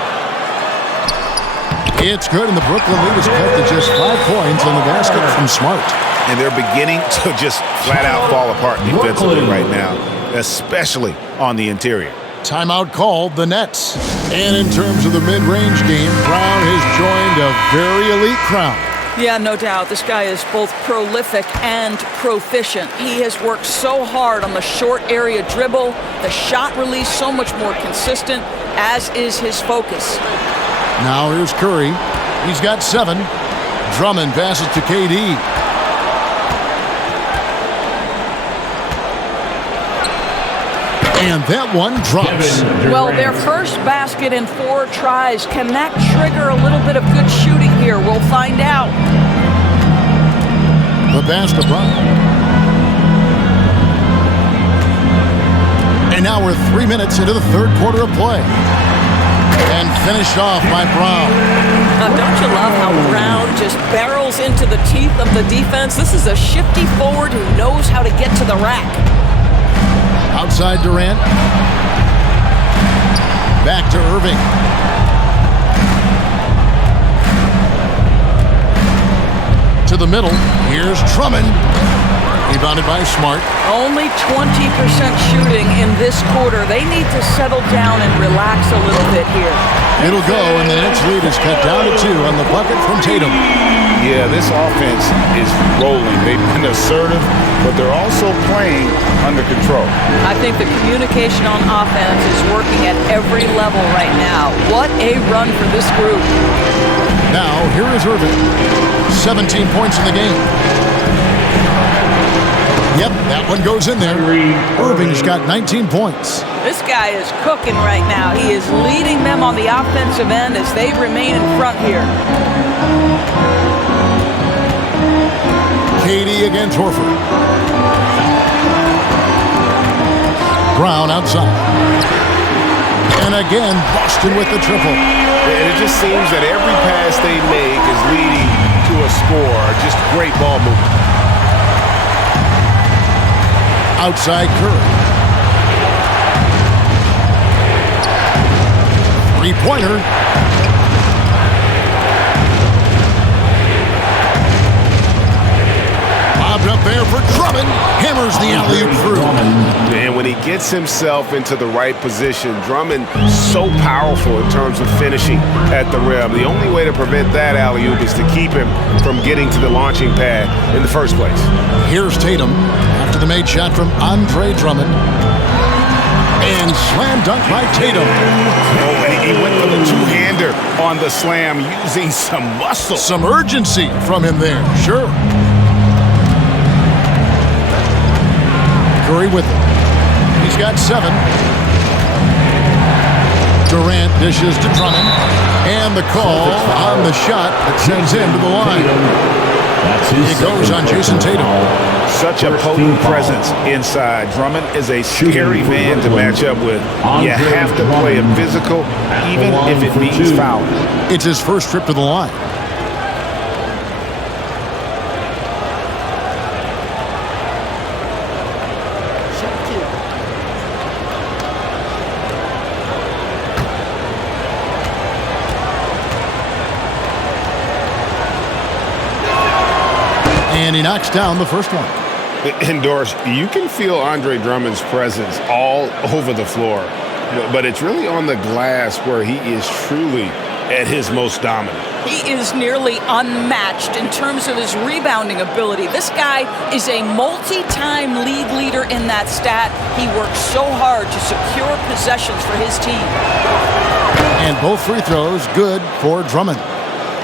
It's good, and the Brooklyn lead is cut to just 5 points on the basket from Smart. And they're beginning to just flat out fall apart defensively right now, especially on the interior. Timeout called, the Nets. And in terms of the mid-range game, Brown has joined a very elite crowd. Yeah, no doubt. This guy is both prolific and proficient. He has worked so hard on the short area dribble, the shot release so much more consistent, as is his focus. Now here's Curry. He's got 7. Drummond passes to KD. And that one drops. Well, their first basket in 4 tries. Can that trigger a little bit of good shooting here? We'll find out. The pass to Brown. And now we're 3 minutes into the third quarter of play. And finished off by Brown. Don't you love how Brown just barrels into the teeth of the defense. This is a shifty forward who knows how to get to the rack. Outside Durant. Back to Irving. To the middle. Here's Drummond. Rebounded by Smart. Only 20% shooting in this quarter. They need to settle down and relax a little bit here. It'll go, and the Nets lead is cut down to 2 on the bucket from Tatum. Yeah, this offense is rolling. They've been assertive, but they're also playing under control. I think the communication on offense is working at every level right now. What a run for this group. Now, here is Irving. 17 points in the game. Yep, that one goes in there. Irving's got 19 points. This guy is cooking right now. He is leading them on the offensive end as they remain in front here. KD against Horford. Brown outside. And again, Boston with the triple. And it just seems that every pass they make is leading to a score. Just great ball movement. Outside Curry. Three-pointer. Lobbed up there for Drummond. Hammers the alley-oop through. And when he gets himself into the right position, Drummond so powerful in terms of finishing at the rim. The only way to prevent that alley-oop is to keep him from getting to the launching pad in the first place. Here's Tatum after the made shot from Andre Drummond. And slam dunk by Tatum. Oh, and he went for the two-hander on the slam using some muscle. Some urgency from him there, sure. Curry with it. He's got 7. Durant dishes to Drummond. And the call on the shot that sends him to the line. It goes on Jayson Tatum. Such a potent presence inside. Drummond is a scary man to match up with. You have to play him physical, even if it means fouling. It's his first trip to the line. And he knocks down the first one. And Doris, you can feel Andre Drummond's presence all over the floor, but it's really on the glass where he is truly at his most dominant. He is nearly unmatched in terms of his rebounding ability. This guy is a multi-time league leader in that stat. He works so hard to secure possessions for his team. And both free throws good for Drummond.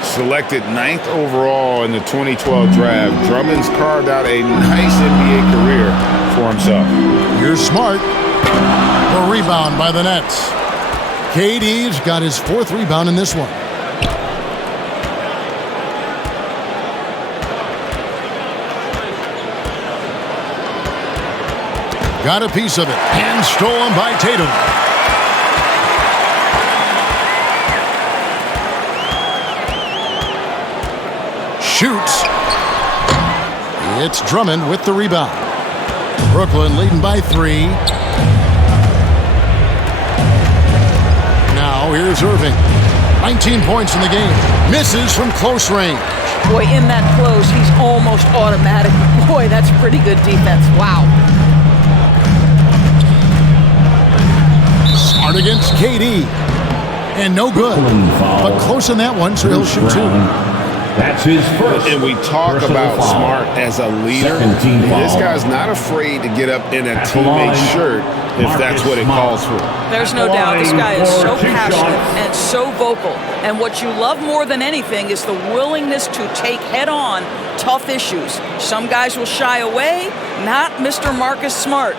Selected 9th overall in the 2012 draft, Drummond's carved out a nice NBA career for himself. Here's Smart. The rebound by the Nets. KD's got his 4th rebound in this one. Got a piece of it. And stolen by Tatum. Shoots. It's Drummond with the rebound. Brooklyn leading by 3. Now here's Irving. 19 points in the game. Misses from close range. Boy, in that close, he's almost automatic. Boy, that's pretty good defense. Wow. Smart against KD. And no good. But close in that one, so he'll shoot 2. That's his first. And we talk about Smart as a leader. This guy's not afraid to get up in a teammate's shirt if that's what it calls for. There's no doubt this guy is so passionate and so vocal. And what you love more than anything is the willingness to take head-on tough issues. Some guys will shy away, not Mr. Marcus Smart.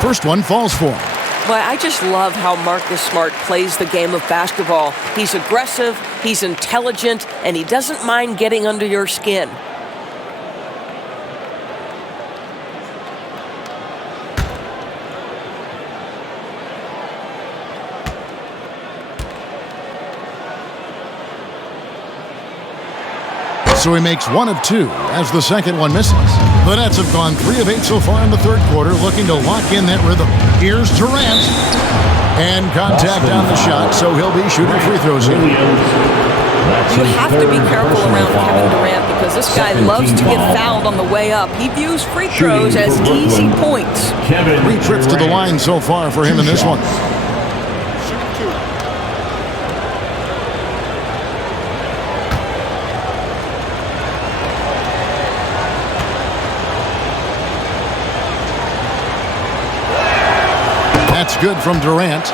First one falls for him. But I just love how Marcus Smart plays the game of basketball. He's aggressive, he's intelligent, and he doesn't mind getting under your skin. So he makes 1 of 2 as the second one misses. The Nets have gone 3 of 8 so far in the third quarter, looking to lock in that rhythm. Here's Durant. And contact on the shot, so he'll be shooting free throws here. You have to be careful around Kevin Durant because this guy loves to get fouled on the way up. He views free throws as easy points. 3 trips to the line so far for him in this one. That's good from Durant.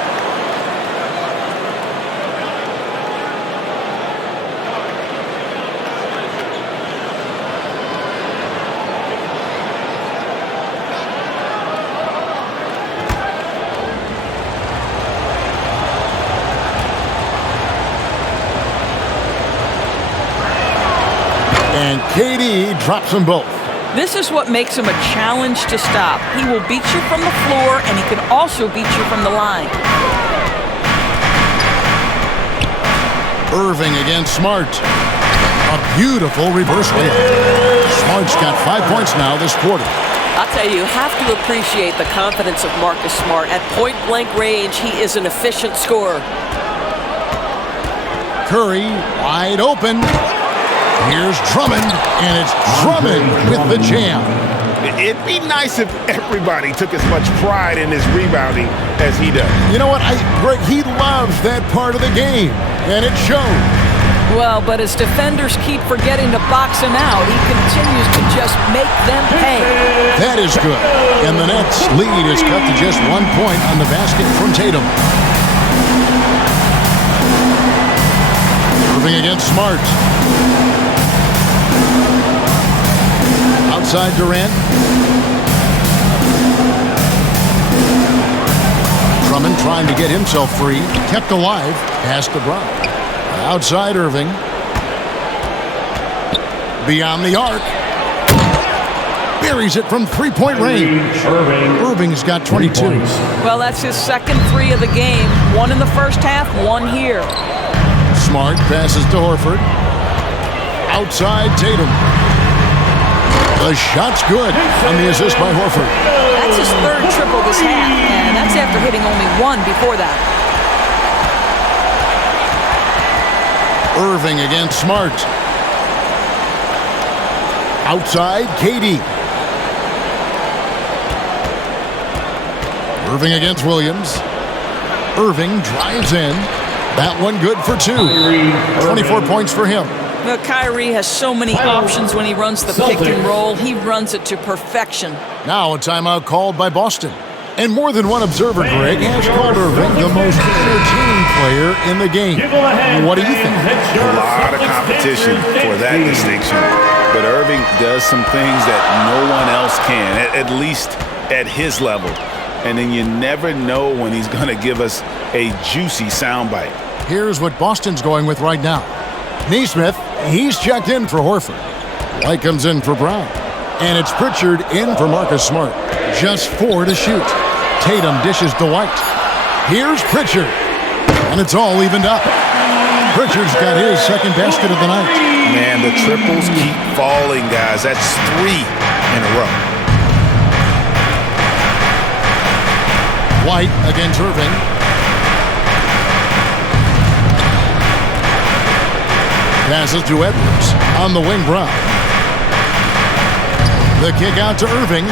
And KD drops them both. This is what makes him a challenge to stop. He will beat you from the floor, and he can also beat you from the line. Irving against Smart. A beautiful reverse layup. Smart's got 5 points now this quarter. I'll tell you have to appreciate the confidence of Marcus Smart. At point-blank range, he is an efficient scorer. Curry wide open. Here's Drummond, and it's Drummond with the jam. It'd be nice if everybody took as much pride in his rebounding as he does. You know what? Greg, he loves that part of the game, and it shows. Well, but as defenders keep forgetting to box him out, he continues to just make them pay. That is good. And the Nets' lead is cut to just 1 point on the basket from Tatum. Irving against Smart. Outside Durant. Drummond trying to get himself free. Kept alive. Pass to Brown. Outside Irving. Beyond the arc. Buries it from three-point range. Irving's got 22. Well, that's his second 3 of the game. 1 in the first half, 1 here. Smart passes to Horford. Outside Tatum. The shot's good on the assist by Horford. That's his 3rd triple this half, and that's after hitting only 1 before that. Irving against Smart. Outside KD. Irving against Williams. Irving drives in. That one good for 2. 24 points for him. Well, Kyrie has so many options when he runs the pick and roll. He runs it to perfection. Now a timeout called by Boston. And more than one observer, Greg, has called Irving the most entertaining player in the game. What do you think? A lot of competition for that distinction. But Irving does some things that no one else can, at least at his level. And then you never know when he's going to give us a juicy soundbite. Here's what Boston's going with right now. Nesmith, he's checked in for Horford. White comes in for Brown. And it's Pritchard in for Marcus Smart. Just 4 to shoot. Tatum dishes to White. Here's Pritchard. And it's all evened up. Pritchard's got his second basket of the night. Man, the triples keep falling, guys. That's 3 in a row. White against Irving. Passes to Edwards. On the wing, Brown. The kick out to Irving.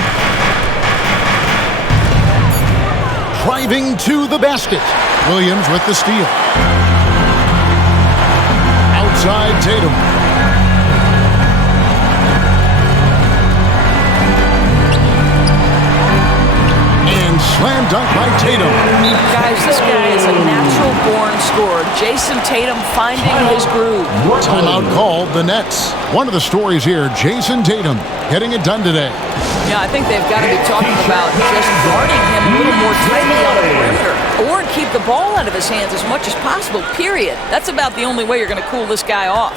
Driving to the basket. Williams with the steal. Outside Tatum. And slam dunk by Tatum. Guys, this guy is a natural-born scorer. Jayson Tatum finding his groove. Timeout called the Nets. One of the stories here, Jayson Tatum getting it done today. Yeah, I think they've got to be talking about just guarding him a little more tightly on the perimeter or keep the ball out of his hands as much as possible, period. That's about the only way you're going to cool this guy off.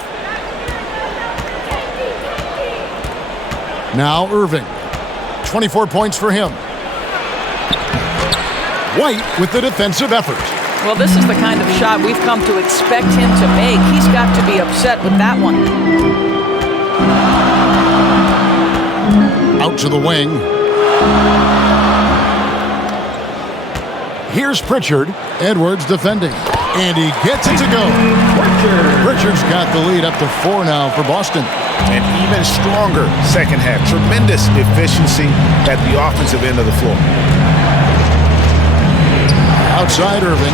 Now Irving. 24 points for him. White with the defensive effort. Well, this is the kind of shot we've come to expect him to make. He's got to be upset with that one. Out to the wing. Here's Pritchard. Edwards defending. And he gets it to go. Pritchard's got the lead up to 4 now for Boston. An even stronger second half. Tremendous efficiency at the offensive end of the floor. Outside Irving.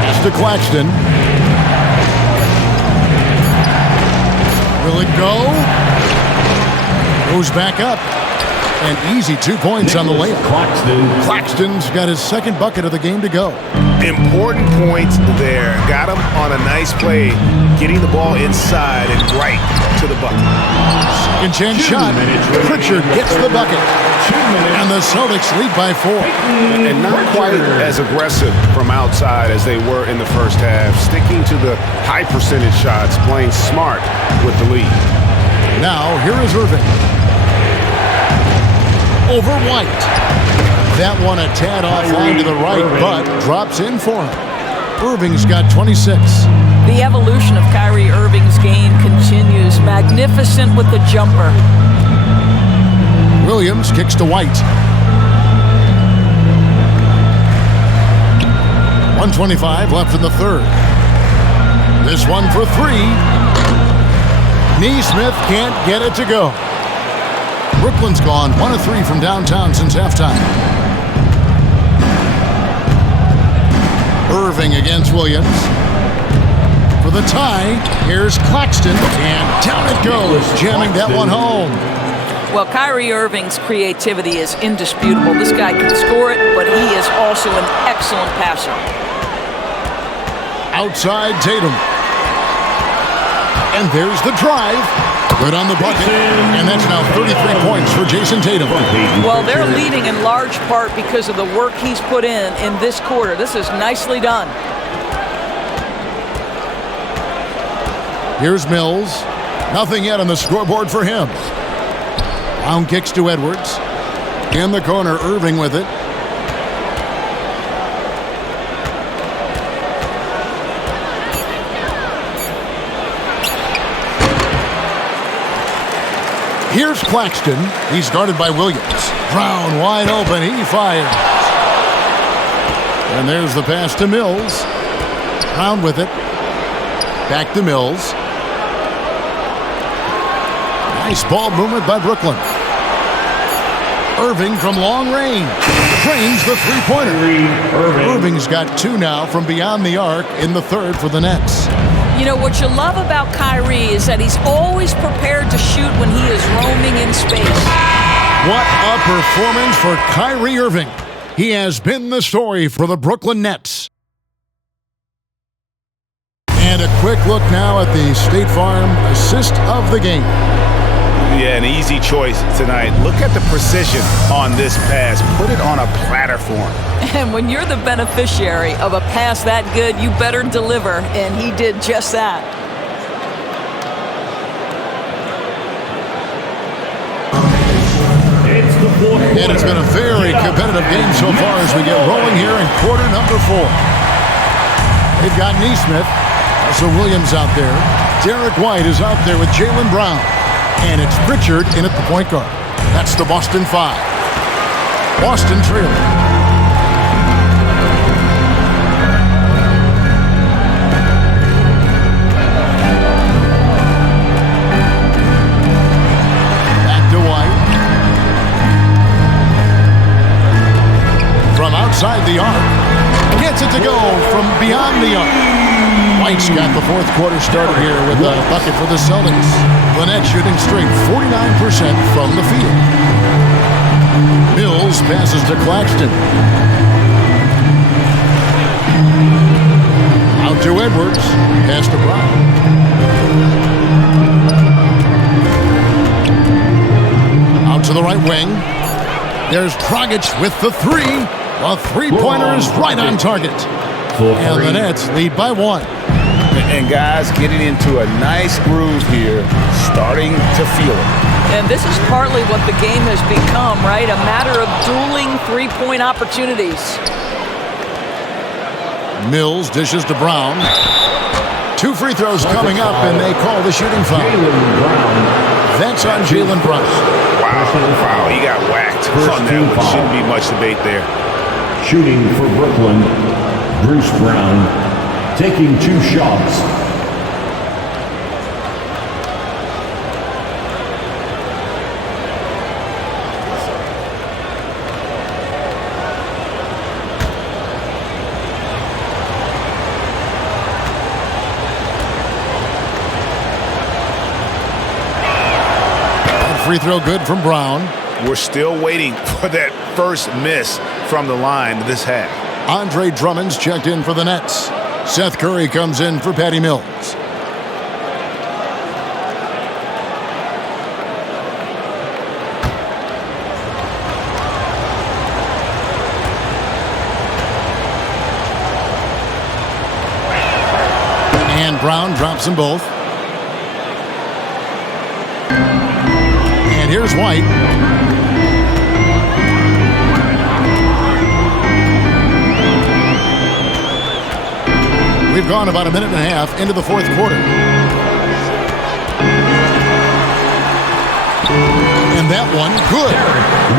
Pass to Claxton. Will it go? Goes back up. An easy 2 points on the layup. Claxton's got his second bucket of the game to go. Important points there. Got him on a nice play, getting the ball inside and right to the bucket. Second chance shot. Pritchard gets the bucket. And the Celtics lead by 4. And not quite as aggressive from outside as they were in the first half. Sticking to the high percentage shots, playing smart with the lead. Now, here is Irving. Over White. That one a tad offline to the right, but drops in for him. Irving's got 26. The evolution of Kyrie Irving's game continues. Magnificent with the jumper. Williams kicks to White. 1:25 left in the third. This one for 3. Neesmith can't get it to go. Brooklyn's gone 1 of 3 from downtown since halftime. Irving against Williams. For the tie, here's Claxton, and down it goes, jamming that one home. Well, Kyrie Irving's creativity is indisputable. This guy can score it, but he is also an excellent passer. Outside Tatum. And there's the drive. Good on the bucket. And that's now 33 points for Jayson Tatum. Well, they're leading in large part because of the work he's put in this quarter. This is nicely done. Here's Mills. Nothing yet on the scoreboard for him. Brown kicks to Edwards. In the corner, Irving with it. Here's Claxton. He's guarded by Williams. Brown wide open. He fires. And there's the pass to Mills. Brown with it. Back to Mills. Nice ball movement by Brooklyn. Irving from long range. Drains the three-pointer. Irving's got 2 now from beyond the arc in the third for the Nets. You know, what you love about Kyrie is that he's always prepared to shoot when he is roaming in space. What a performance for Kyrie Irving. He has been the story for the Brooklyn Nets. And a quick look now at the State Farm assist of the game. Yeah, an easy choice tonight. Look at the precision on this pass. Put it on a platter for him. And when you're the beneficiary of a pass that good, you better deliver, and he did just that. And it's been a very competitive game so far as we get rolling here in quarter number 4. They've got Neesmith, also Williams out there. Derek White is out there with Jaylen Brown. And it's Pritchard in at the point guard. That's the Boston 5. Boston trailing. Back to White. From outside the arc. Gets it to go from beyond the arc. White's got the fourth quarter started here with a bucket for the Celtics. The Nets shooting straight 49% from the field. Mills passes to Claxton. Out to Edwards. Pass to Brown. Out to the right wing. There's Dragic with the 3. The three-pointer is right on target. And the Nets lead by 1. And guys getting into a nice groove here, starting to feel it. And this is partly what the game has become, right? A matter of dueling three-point opportunities. Mills dishes to Brown. 2 free throws coming up, and they call the shooting foul. That's on Jaylen Brown. Wow, he got whacked on that one. Shouldn't be much debate there. Shooting for Brooklyn, Bruce Brown, taking 2 shots. Free throw good from Brown. We're still waiting for that first miss from the line this half. Andre Drummond's checked in for the Nets. Seth Curry comes in for Patty Mills. And Brown drops them both. And here's White. We've gone about a minute and a half into the fourth quarter. And that one, good.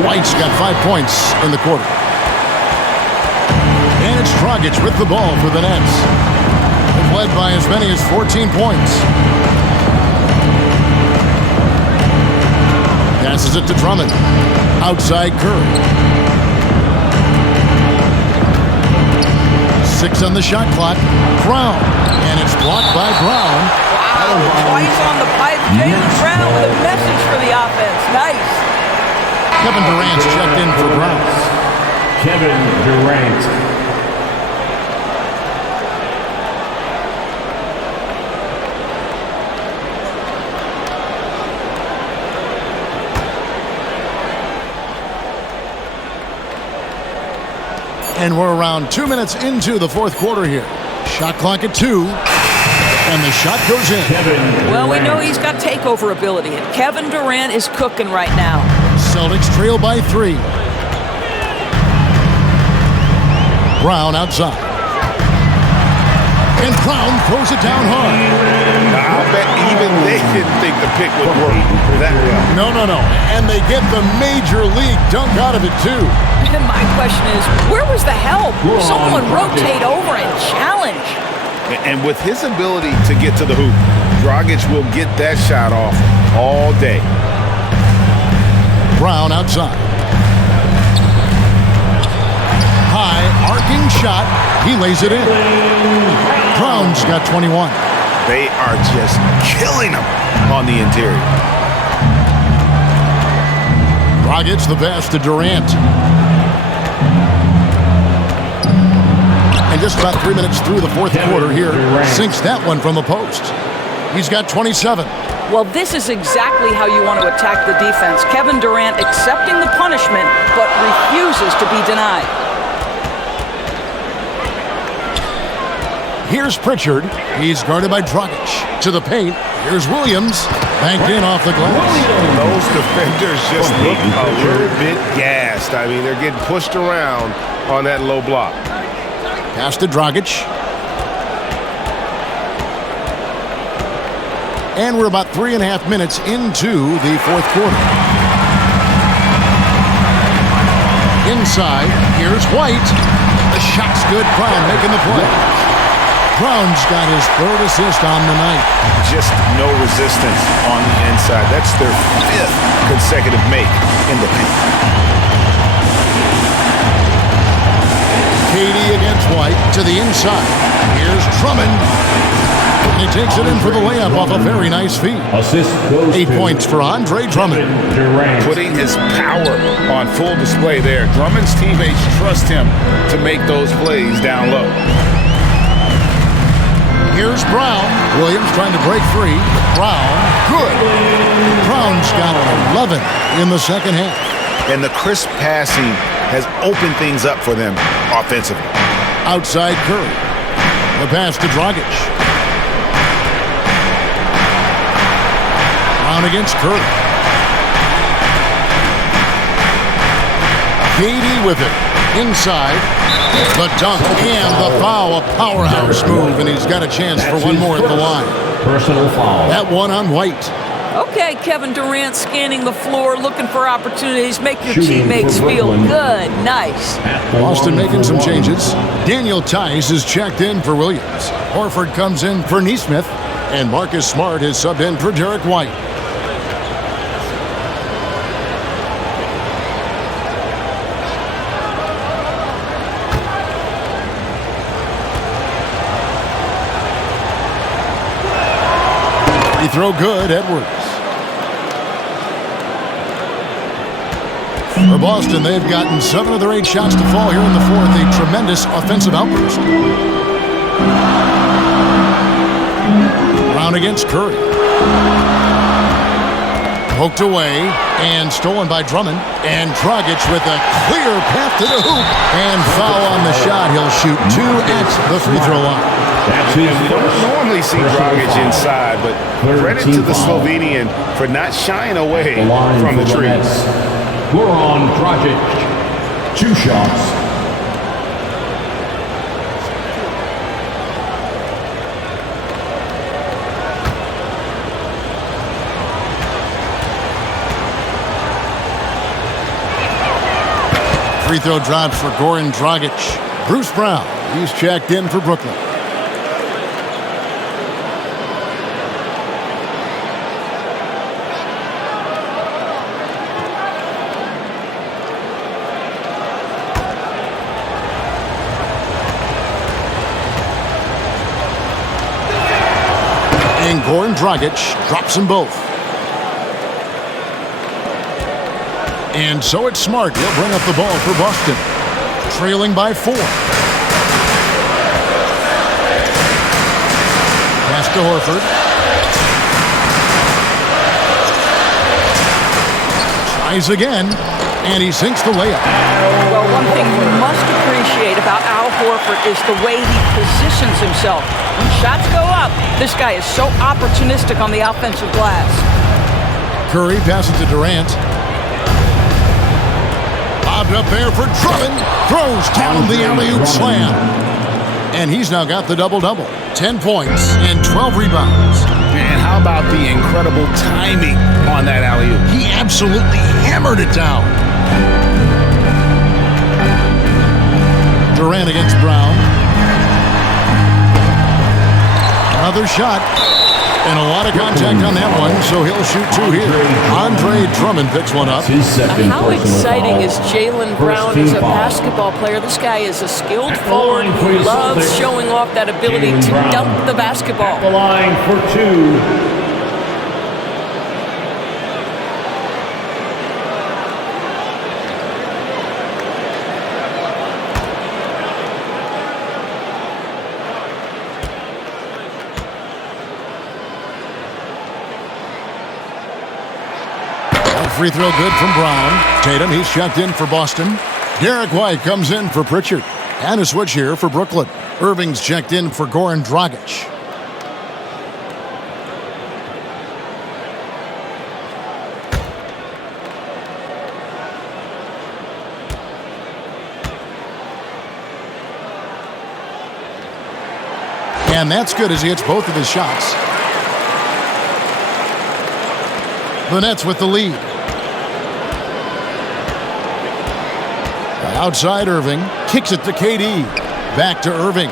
White's got 5 points in the quarter. And it's Dragic with the ball for the Nets. They've led by as many as 14 points. Passes it to Drummond. Outside Curry. 6 on the shot clock. Brown. And it's blocked by Brown. Wow, twice on the pipe. Jaylen Brown with a message for the offense. Nice. Kevin Durant's checked in for Brown. Kevin Durant. And we're around 2 minutes into the fourth quarter here. Shot clock at 2. And the shot goes in. Well, we know he's got takeover ability. And Kevin Durant is cooking right now. Celtics trail by 3. Brown outside. And Brown throws it down hard. I'll bet even they didn't think the pick would work that well. No. And they get the major league dunk out of it, too. And my question is, where was the help? Someone rotate over and challenge. And with his ability to get to the hoop, Dragic will get that shot off all day. Brown outside. High, arcing shot. He lays it in. Brown's got 21. They are just killing him on the interior. Dragic the pass to Durant. And just about 3 minutes through the fourth quarter here, sinks that one from the post. He's got 27. Well, this is exactly how you want to attack the defense. Kevin Durant accepting the punishment, but refuses to be denied. Here's Pritchard. He's guarded by Dragic. To the paint. Here's Williams. Banked in off the glass. Those defenders just look a little bit gassed. I mean, they're getting pushed around on that low block. Pass to Dragic. And we're about 3.5 minutes into the fourth quarter. Inside, here's White. The shot's good. Brown making the play. Brown's got his 3rd assist on the night. Just no resistance on the inside. That's their 5th consecutive make in the paint. KD against White to the inside. Here's Drummond. And he takes it in for the layup off a very nice feed. 8 points for Andre Drummond. Putting his power on full display there. Drummond's teammates trust him to make those plays down low. Here's Brown. Williams trying to break free. Brown, good. Brown's got 11 in the second half. And the crisp passing has opened things up for them offensively. Outside Curry. The pass to Dragic. Brown against Curry. KD with it. Inside. The dunk and the foul, a powerhouse move, and he's got a chance for one more at the line. Personal foul. That one on White. Okay, Kevin Durant scanning the floor, looking for opportunities. Make your Shooting teammates for feel Brooklyn. good. Nice. Boston making some changes. Daniel Tice is checked in for Williams. Horford comes in for Nesmith. And Marcus Smart is subbed in for Derek White. Free throw good, Edwards. For Boston, they've gotten 7 of their 8 shots to fall here in the fourth. A tremendous offensive outburst. Brown against Curry. Poked away and stolen by Drummond. And Dragic with a clear path to the hoop. And foul on the shot. He'll shoot 2 at the free throw line. And we don't normally see Dragic inside, but credit to the Slovenian for not shying away from the tree. Goran Dragic, 2 shots. Free throw drops for Goran Dragic. Bruce Brown, he's checked in for Brooklyn. And Goran Dragic drops them both. And so it's Smart. He'll bring up the ball for Boston. Trailing by 4. Pass to Horford. Tries again. And he sinks the layup. Well, one thing you must appreciate about Al Horford is the way he positions himself. When shots go up, this guy is so opportunistic on the offensive glass. Curry passes to Durant. Bobbed up there for Drummond. Throws down the alley-oop slam. And he's now got the double-double. 10 points and 12 rebounds. And how about the incredible timing on that alley-oop? He absolutely hammered it down. Durant against Brown. Another shot. And a lot of contact on that one, so he'll shoot 2 here. Andre Drummond picks one up. How exciting is Jaylen Brown as a basketball player? This guy is a skilled forward who loves showing off that ability to dunk the basketball. The line for 2. Free throw good from Brown. Tatum, he's checked in for Boston. Derek White comes in for Pritchard. And a switch here for Brooklyn. Irving's checked in for Goran Dragic. And that's good as he hits both of his shots. The Nets with the lead. Outside Irving. Kicks it to KD. Back to Irving.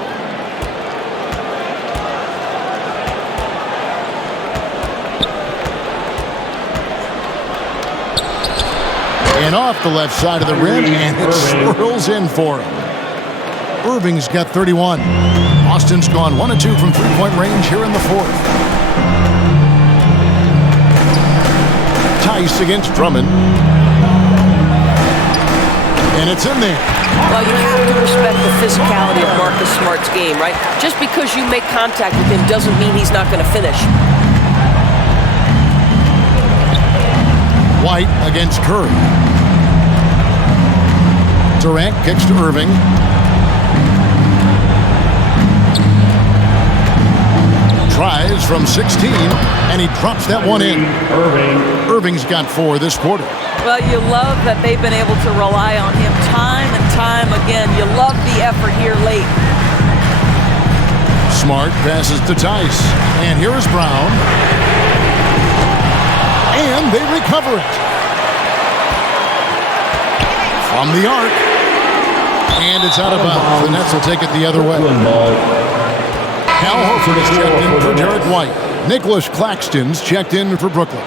And off the left side of the rim, and it swirls in for him. Irving's got 31. Austin's gone 1 of 2 from three-point range here in the fourth. Tice against Drummond. And it's in there. Well, you have to respect the physicality of Marcus Smart's game, right? Just because you make contact with him doesn't mean he's not going to finish. White against Curry. Durant kicks to Tries from 16, and he drops that one in. Irving's got 4 this quarter. Well, you love that they've been able to rely on him time and time again. You love the effort here late. Smart passes to Tice. And here is Brown. And they recover it. From the arc. And it's out of bounds. The Nets will take it the other way. Al Horford is checked in for Derek White. Nicholas Claxton's checked in for Brooklyn.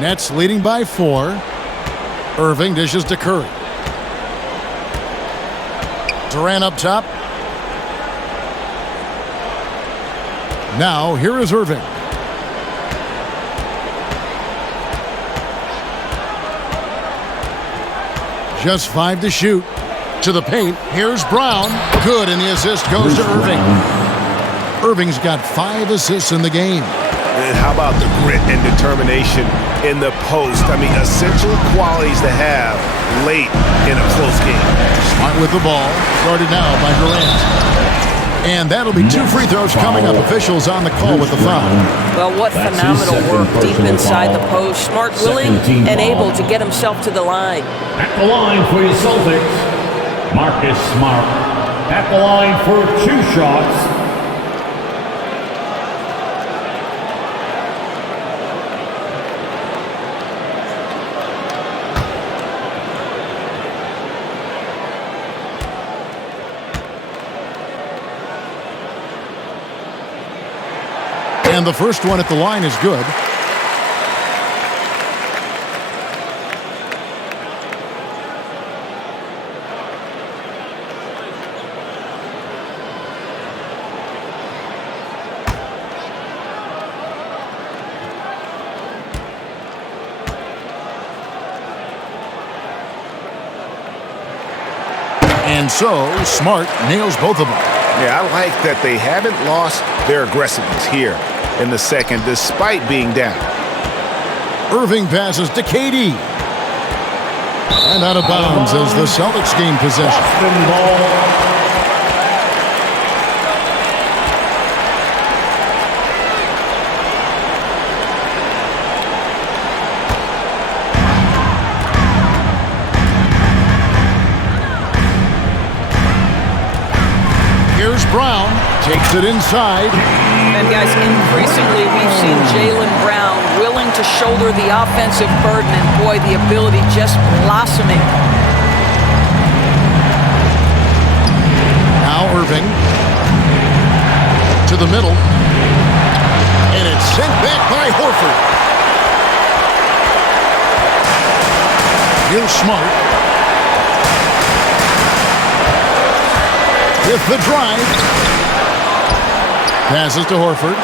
Nets leading by 4. Irving dishes to Curry. Durant up top. Now, here is Irving. Just 5 to shoot. To the paint. Here's Brown. Good, and the assist goes to Irving. Irving's got 5 assists in the game. And how about the grit and determination in the post? I mean, essential qualities to have late in a close game. Smart with the ball. Guarded now by Durant. And that'll be 2 free throws coming up. Officials on the call with the foul. Well, what phenomenal work deep inside the post. Smart, willing, and able to get himself to the line. At the line for your Celtics, Marcus Smart. At the line for 2 shots. And the first one at the line is good. And so, Smart nails both of them. Yeah, I like that they haven't lost their aggressiveness here in the second, despite being down. Irving passes to KD. And out of bounds as the Celtics gain possession. Here's Brown. Takes it inside. And guys, increasingly we've seen Jaylen Brown willing to shoulder the offensive burden, and boy, the ability just blossoming. Now Irving to the middle, and it's sent back by Horford. Here's Smart with the drive. Passes to Horford.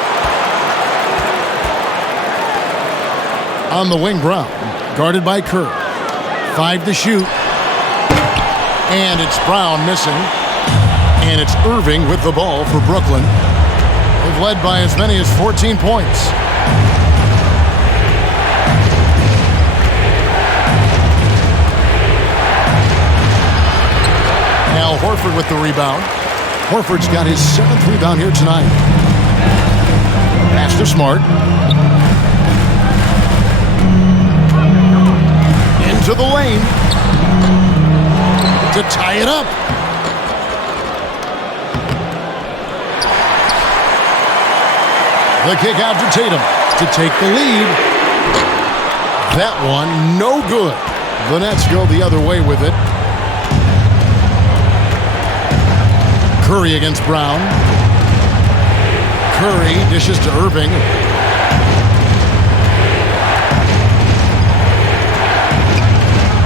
On the wing, Brown. Guarded by Kerr. 5 to shoot. And it's Brown missing. And it's Irving with the ball for Brooklyn. They've led by as many as 14 points. Now Horford with the rebound. Horford's got his 7th rebound here tonight. Pass to Smart. Into the lane. To tie it up. The kick out to Tatum to take the lead. That one, no good. The Nets go the other way with it. Curry against Brown. Curry dishes to Irving.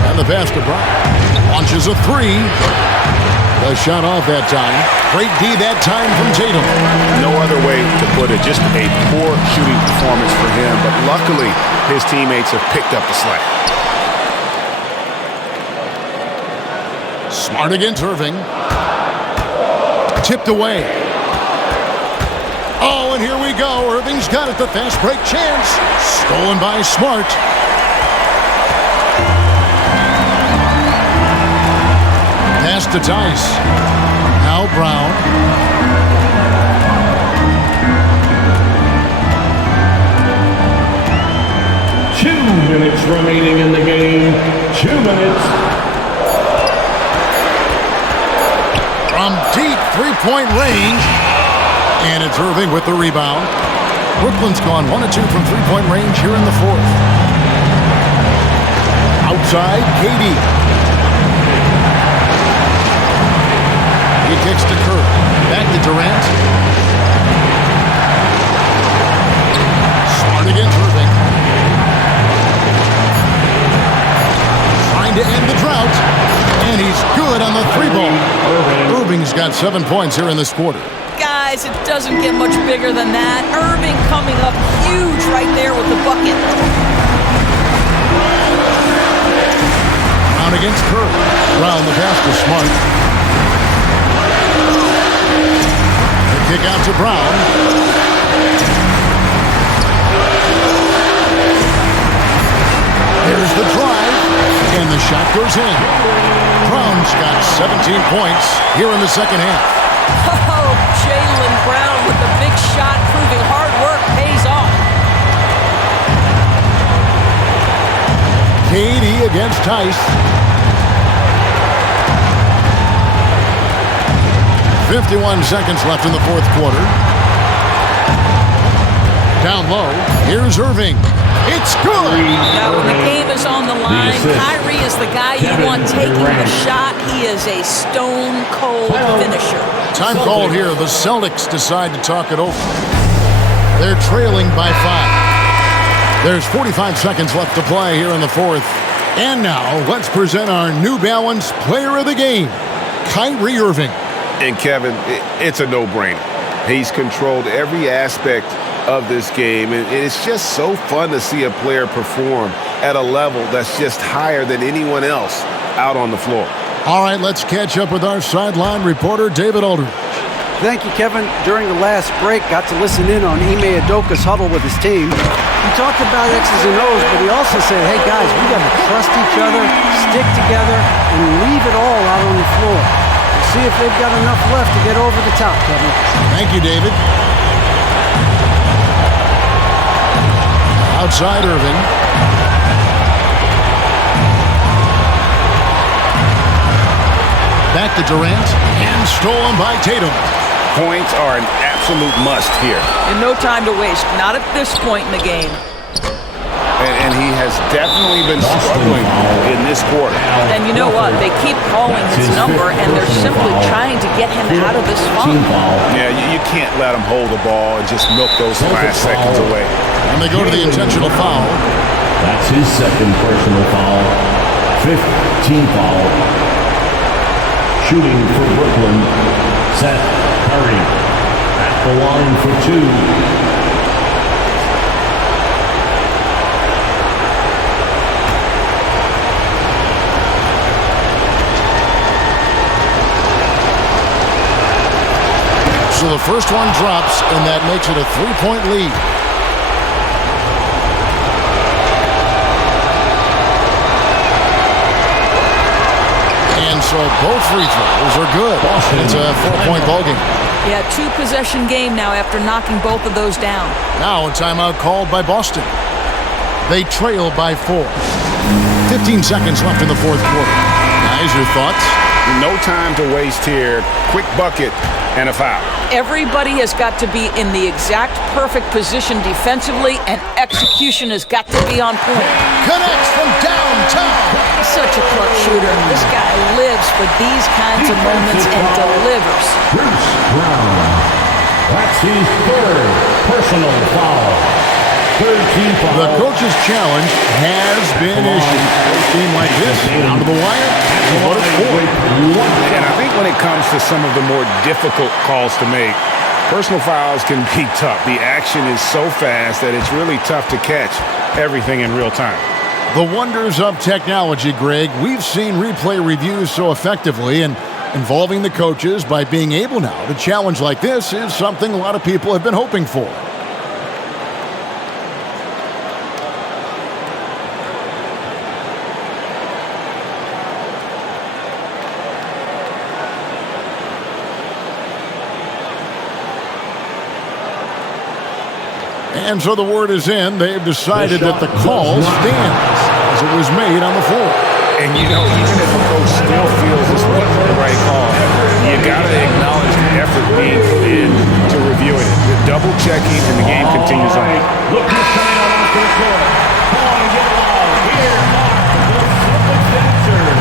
And the pass to Brown. Launches a 3. The shot off that time. Great D that time from Tatum. No other way to put it. Just a poor shooting performance for him. But luckily, his teammates have picked up the slack. Smart against Irving. Tipped away. Oh, and here we go. Irving's got it. The fast break chance. Stolen by Smart. Pass to to Tice. Now Brown. 2 minutes remaining in the game. 2 minutes. From deep three-point range. And it's Irving with the rebound. Brooklyn's gone 1 of 2 from three-point range here in the fourth. Outside, KD. He kicks to Curry. Back to Durant. Smart against Irving. Trying to end the drought. And he's good on the three ball. Irving's got 7 points here in this quarter. Guys, it doesn't get much bigger than that. Irving coming up huge right there with the bucket. Brown against Curry. Brown, the pass to Smart. The kick out to Brown. There's the drive, and the shot goes in. Brown's got 17 points here in the second half. Oh, Jaylen Brown with the big shot, proving hard work pays off. KD against Tice. 51 seconds left in the fourth quarter. Down low, here's Irving. It's good! Now, when the game is on the line, Kyrie is the guy you want taking the shot. He is a stone-cold finisher. Time called here. The Celtics decide to talk it over. They're trailing by 5. There's 45 seconds left to play here in the fourth. And now, let's present our New Balance Player of the Game, Kyrie Irving. And Kevin, it's a no-brainer. He's controlled every aspect of this game, and it's just so fun to see a player perform at a level that's just higher than anyone else out on the floor. All right, let's catch up with our sideline reporter, David Aldridge. Thank you, Kevin. During the last break, got to listen in on Ime Udoka's huddle with his team. He talked about X's and O's, but he also said, hey, guys, we got to trust each other, stick together, and leave it all out on the floor. We'll see if they've got enough left to get over the top, Kevin. Thank you, David. Outside Irving. Back to Durant, and stolen by Tatum. Points are an absolute must here. And no time to waste, not at this point in the game. And he has definitely been struggling in this quarter. And you know what? They keep calling his number, and they're simply trying to get him out of this funk. Yeah, you can't let him hold the ball and just milk those last seconds away. And they go to the intentional foul. That's his second personal foul. 15th foul. Shooting for Brooklyn, Seth Curry. At the line for 2. So the first one drops, and that makes it a 3-point lead. And so both free throws are good. It's a 4-point ballgame. Yeah, 2-possession game now after knocking both of those down. Now a timeout called by Boston. They trail by 4. 15 seconds left in the fourth quarter. Guys, your thoughts? No time to waste here. Quick bucket and a foul. Everybody has got to be in the exact perfect position defensively, and execution has got to be on point. Connects from downtown. He's such a clutch shooter. This guy lives for these kinds of moments and delivers. Bruce Brown. That's his third personal foul. Third team foul. The coach's challenge has been issued. A team like this, down to the wire, what it's for. And I think when it comes to some of the more difficult calls to make, personal fouls can be tough. The action is so fast that it's really tough to catch everything in real time. The wonders of technology, Greg. We've seen replay reviews so effectively, and involving the coaches by being able now to challenge like this is something a lot of people have been hoping for. And so the word is in. They've decided that the call stands as it was made on the floor. And, you know, even if the coach still feels this wasn't the right call, you got to acknowledge the effort being put in to reviewing it. The double checking and the game continues on. Look who's coming out onto the court. Come on and get loud. Here, Mark, the Celtics dancers.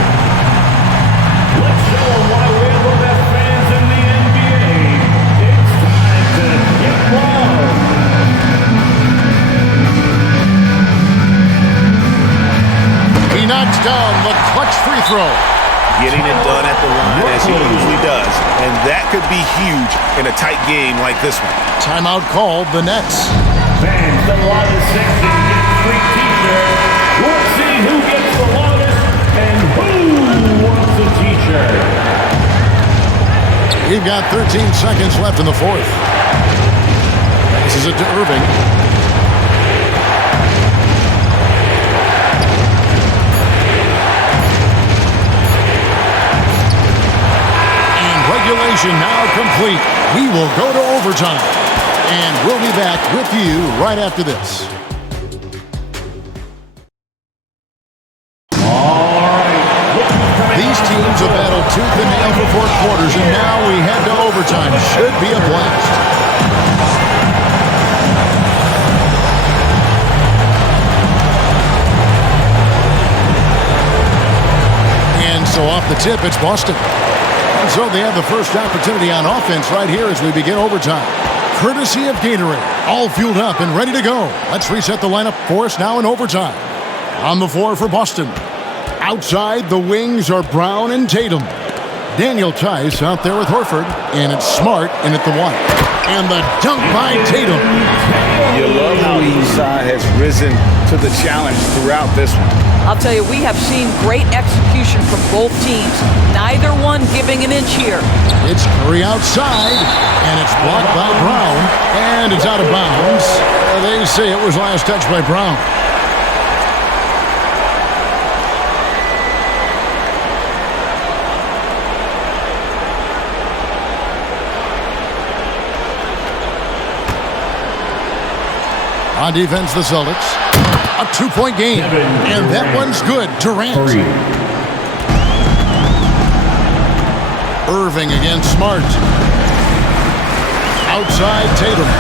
Let's show them why we have the best fans in the NBA. It's time to get loud. He knocks down the clutch free throw. Getting it done at the line as he usually does. And that could be huge in a tight game like this one. Timeout called, the Nets. Fans, the loudest section gets free t-shirt. Let's see who gets the loudest and who wants a t-shirt. We've got 13 seconds left in the fourth. This is it to Irving. Regulation now complete. We will go to overtime. And we'll be back with you right after this. These teams have battled tooth and nail for 4 quarters, and now we head to overtime. Should be a blast. And so off the tip, it's Boston. So they have the first opportunity on offense right here as we begin overtime. Courtesy of Gatorade. All fueled up and ready to go. Let's reset the lineup for us now in overtime. On the floor for Boston. Outside, the wings are Brown and Tatum. Daniel Tice out there with Horford. And it's Smart in at the one. And the dunk by Tatum. You love how each side has risen to the challenge throughout this one. I'll tell you, we have seen great execution from both teams. Neither one giving an inch here. It's Curry outside, and it's blocked by Brown, and it's out of bounds. They say it was last touched by Brown. On defense, the Celtics. A 2-point game, and that one's good. Durant. Irving against Smart. Outside, Tatum.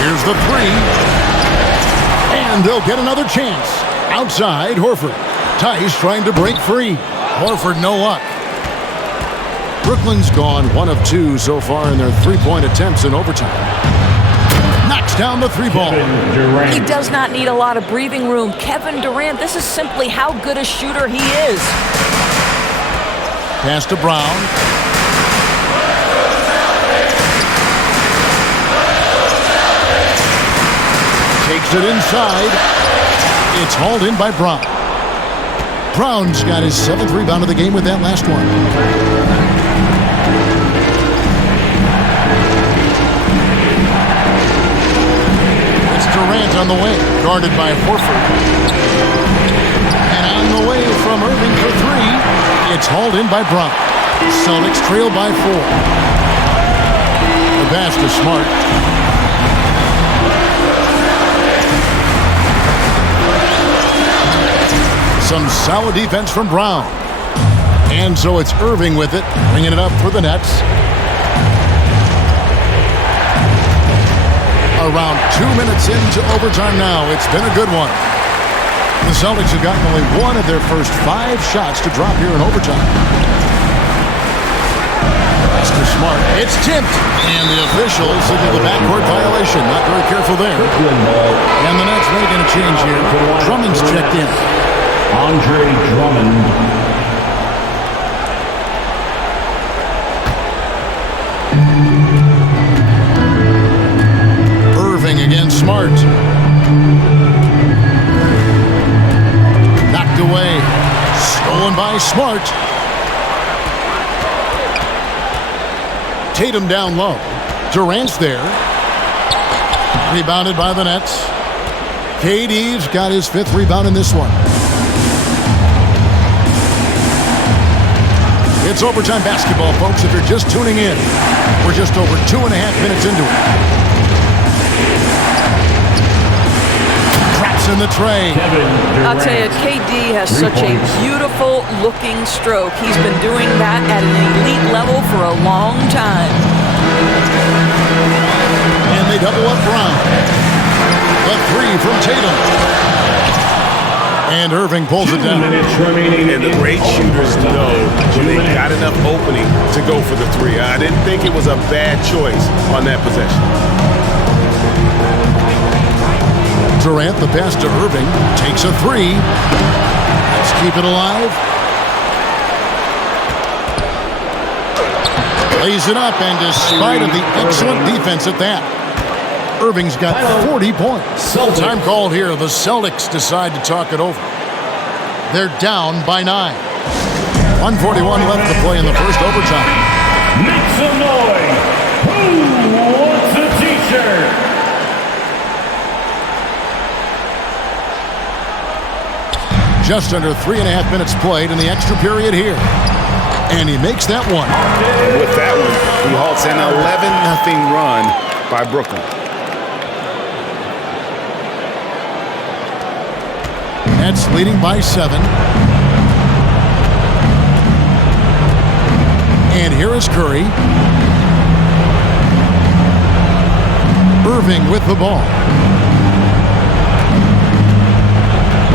Here's the three. And they'll get another chance. Outside, Horford. Tice trying to break free. Horford, no luck. Brooklyn's gone 1 of 2 so far in their 3-point attempts in overtime. Knocks down the 3-ball. He does not need a lot of breathing room. Kevin Durant, this is simply how good a shooter he is. Pass to Brown. Takes it inside. It's hauled in by Brown. Brown's got his 7th rebound of the game with that last one. Durant on the way, guarded by Horford. And on the way from Irving for 3, it's hauled in by Brown. Celtics trail by 4. The pass to Smart. Some solid defense from Brown. And so it's Irving with it, bringing it up for the Nets. Around 2 minutes into overtime now. It's been a good one. The Celtics have gotten only 1 of their first 5 shots to drop here in overtime. Pass to Smart. It's tipped. And the officials signal the backcourt violation. Not very careful there. And the Nets making a change here. Drummond's checked in. Andre Drummond. Against Smart. Knocked away. Stolen by Smart. Tatum down low. Durant's there. Rebounded by the Nets. KD's got his 5th rebound in this one. It's overtime basketball, folks, if you're just tuning in. We're just over 2.5 minutes into it. in the tray. I'll tell you, KD has such a beautiful looking stroke. He's been doing that at an elite level for a long time. And they double up Brown. The three from Tatum. And Irving pulls it down. And the great shooters know when they got enough opening to go for the three. I didn't think it was a bad choice on that possession. Durant, the pass to Irving, takes a three. Let's keep it alive. Lays it up, and despite of the excellent defense at that, Irving's got 40 points. Time called here. The Celtics decide to talk it over. They're down by 9. 141 left to play in the first overtime. Make some noise. Who wants a t-shirt? Just under 3.5 minutes played in the extra period here. And he makes that one. And with that one, he halts an 11-0 run by Brooklyn. Nets leading by 7. And here is Curry. Irving with the ball.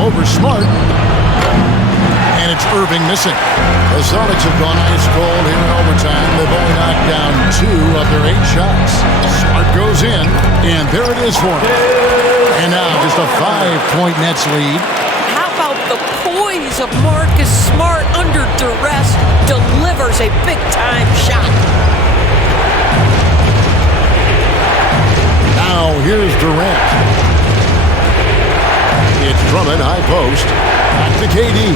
Over Smart. And it's Irving missing. The Celtics have gone ice cold here in overtime. They've only knocked down 2 of their 8 shots. Smart goes in, and there it is for him. And now just a 5-point Nets lead. How about the poise of Marcus Smart under duress delivers a big-time shot. Now here's Durant. It's Drummond, high post. Back to KD.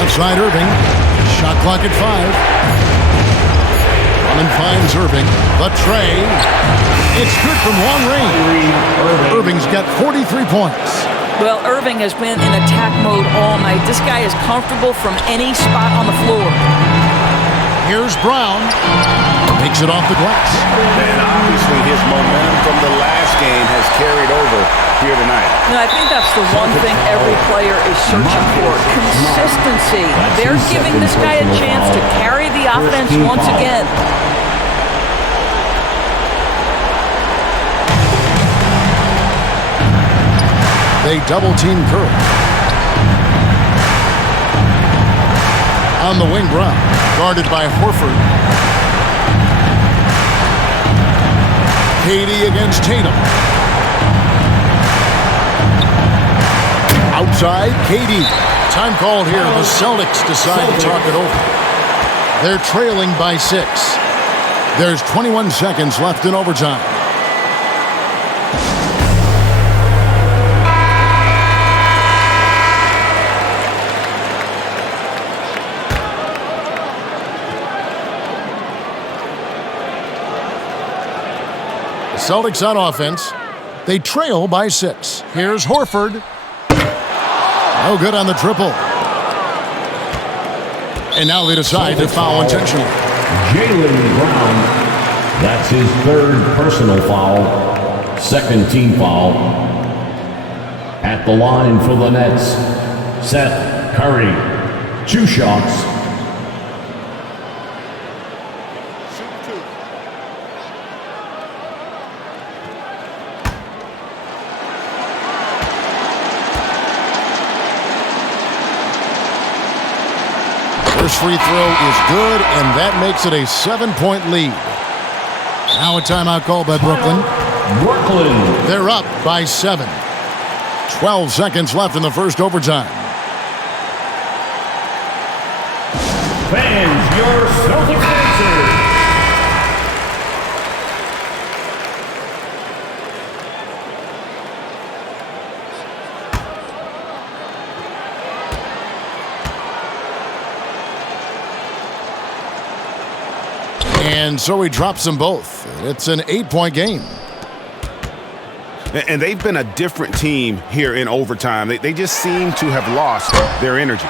Outside Irving. Shot clock at 5. Drummond finds Irving. The tray. It's good from long range. Irving's got 43 points. Well, Irving has been in attack mode all night. This guy is comfortable from any spot on the floor. Here's Brown. Takes it off the glass. And obviously his momentum from the last game has carried over here tonight. Now, I think that's the one thing every player is searching for. Consistency. They're giving this guy a chance to carry the offense once again. They double-team Curry. On the wing, Brown. Guarded by Horford. KD against Tatum. Outside, KD. Time called here. The Celtics decide to talk it over. They're trailing by 6. There's 21 seconds left in overtime. Celtics on offense. They trail by 6. Here's Horford. No good on the triple. And now they decide to foul intentionally. Jaylen Brown. That's his 3rd personal foul. 2nd team foul. At the line for the Nets, Seth Curry. 2 shots. First free throw is good, and that makes it a 7-point lead. Now a timeout call by Brooklyn. They're up by 7. 12 seconds left in the first overtime. Fans, your Celtics answer. And so he drops them both. It's an 8-point game. And they've been a different team here in overtime. They just seem to have lost their energy.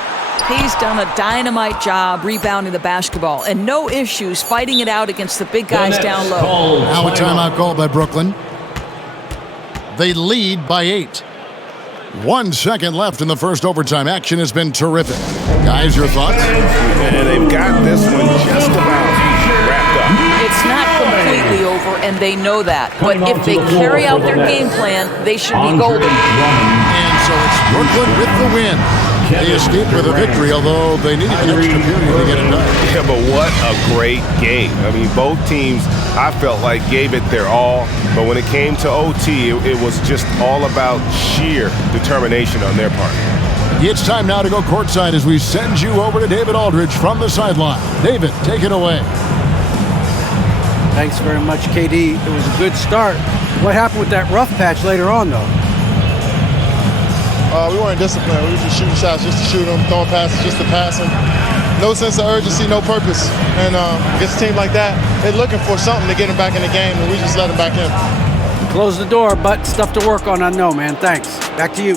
He's done a dynamite job rebounding the basketball and no issues fighting it out against the big guys down low. Now a timeout call by Brooklyn. They lead by 8. 1 second left in the first overtime. Action has been terrific. Guys, your thoughts? And they've got this one just about wrapped up. It's not completely over, and they know that. But if they carry out their game plan, they should be golden. And so it's Brooklyn with the win. They escaped with a victory, although they needed an extra period to get it done. Yeah, but what a great game. I mean, both teams, I felt like, gave it their all. But when it came to OT, it was just all about sheer determination on their part. It's time now to go courtside as we send you over to David Aldridge from the sideline. David, take it away. Thanks very much, KD. It was a good start. What happened with that rough patch later on, though? We weren't disciplined. We were just shooting shots just to shoot them, throwing passes just to pass them. No sense of urgency, no purpose. And against a team like that, they're looking for something to get them back in the game, and we just let them back in. Close the door, but stuff to work on, I know, man. Thanks. Back to you.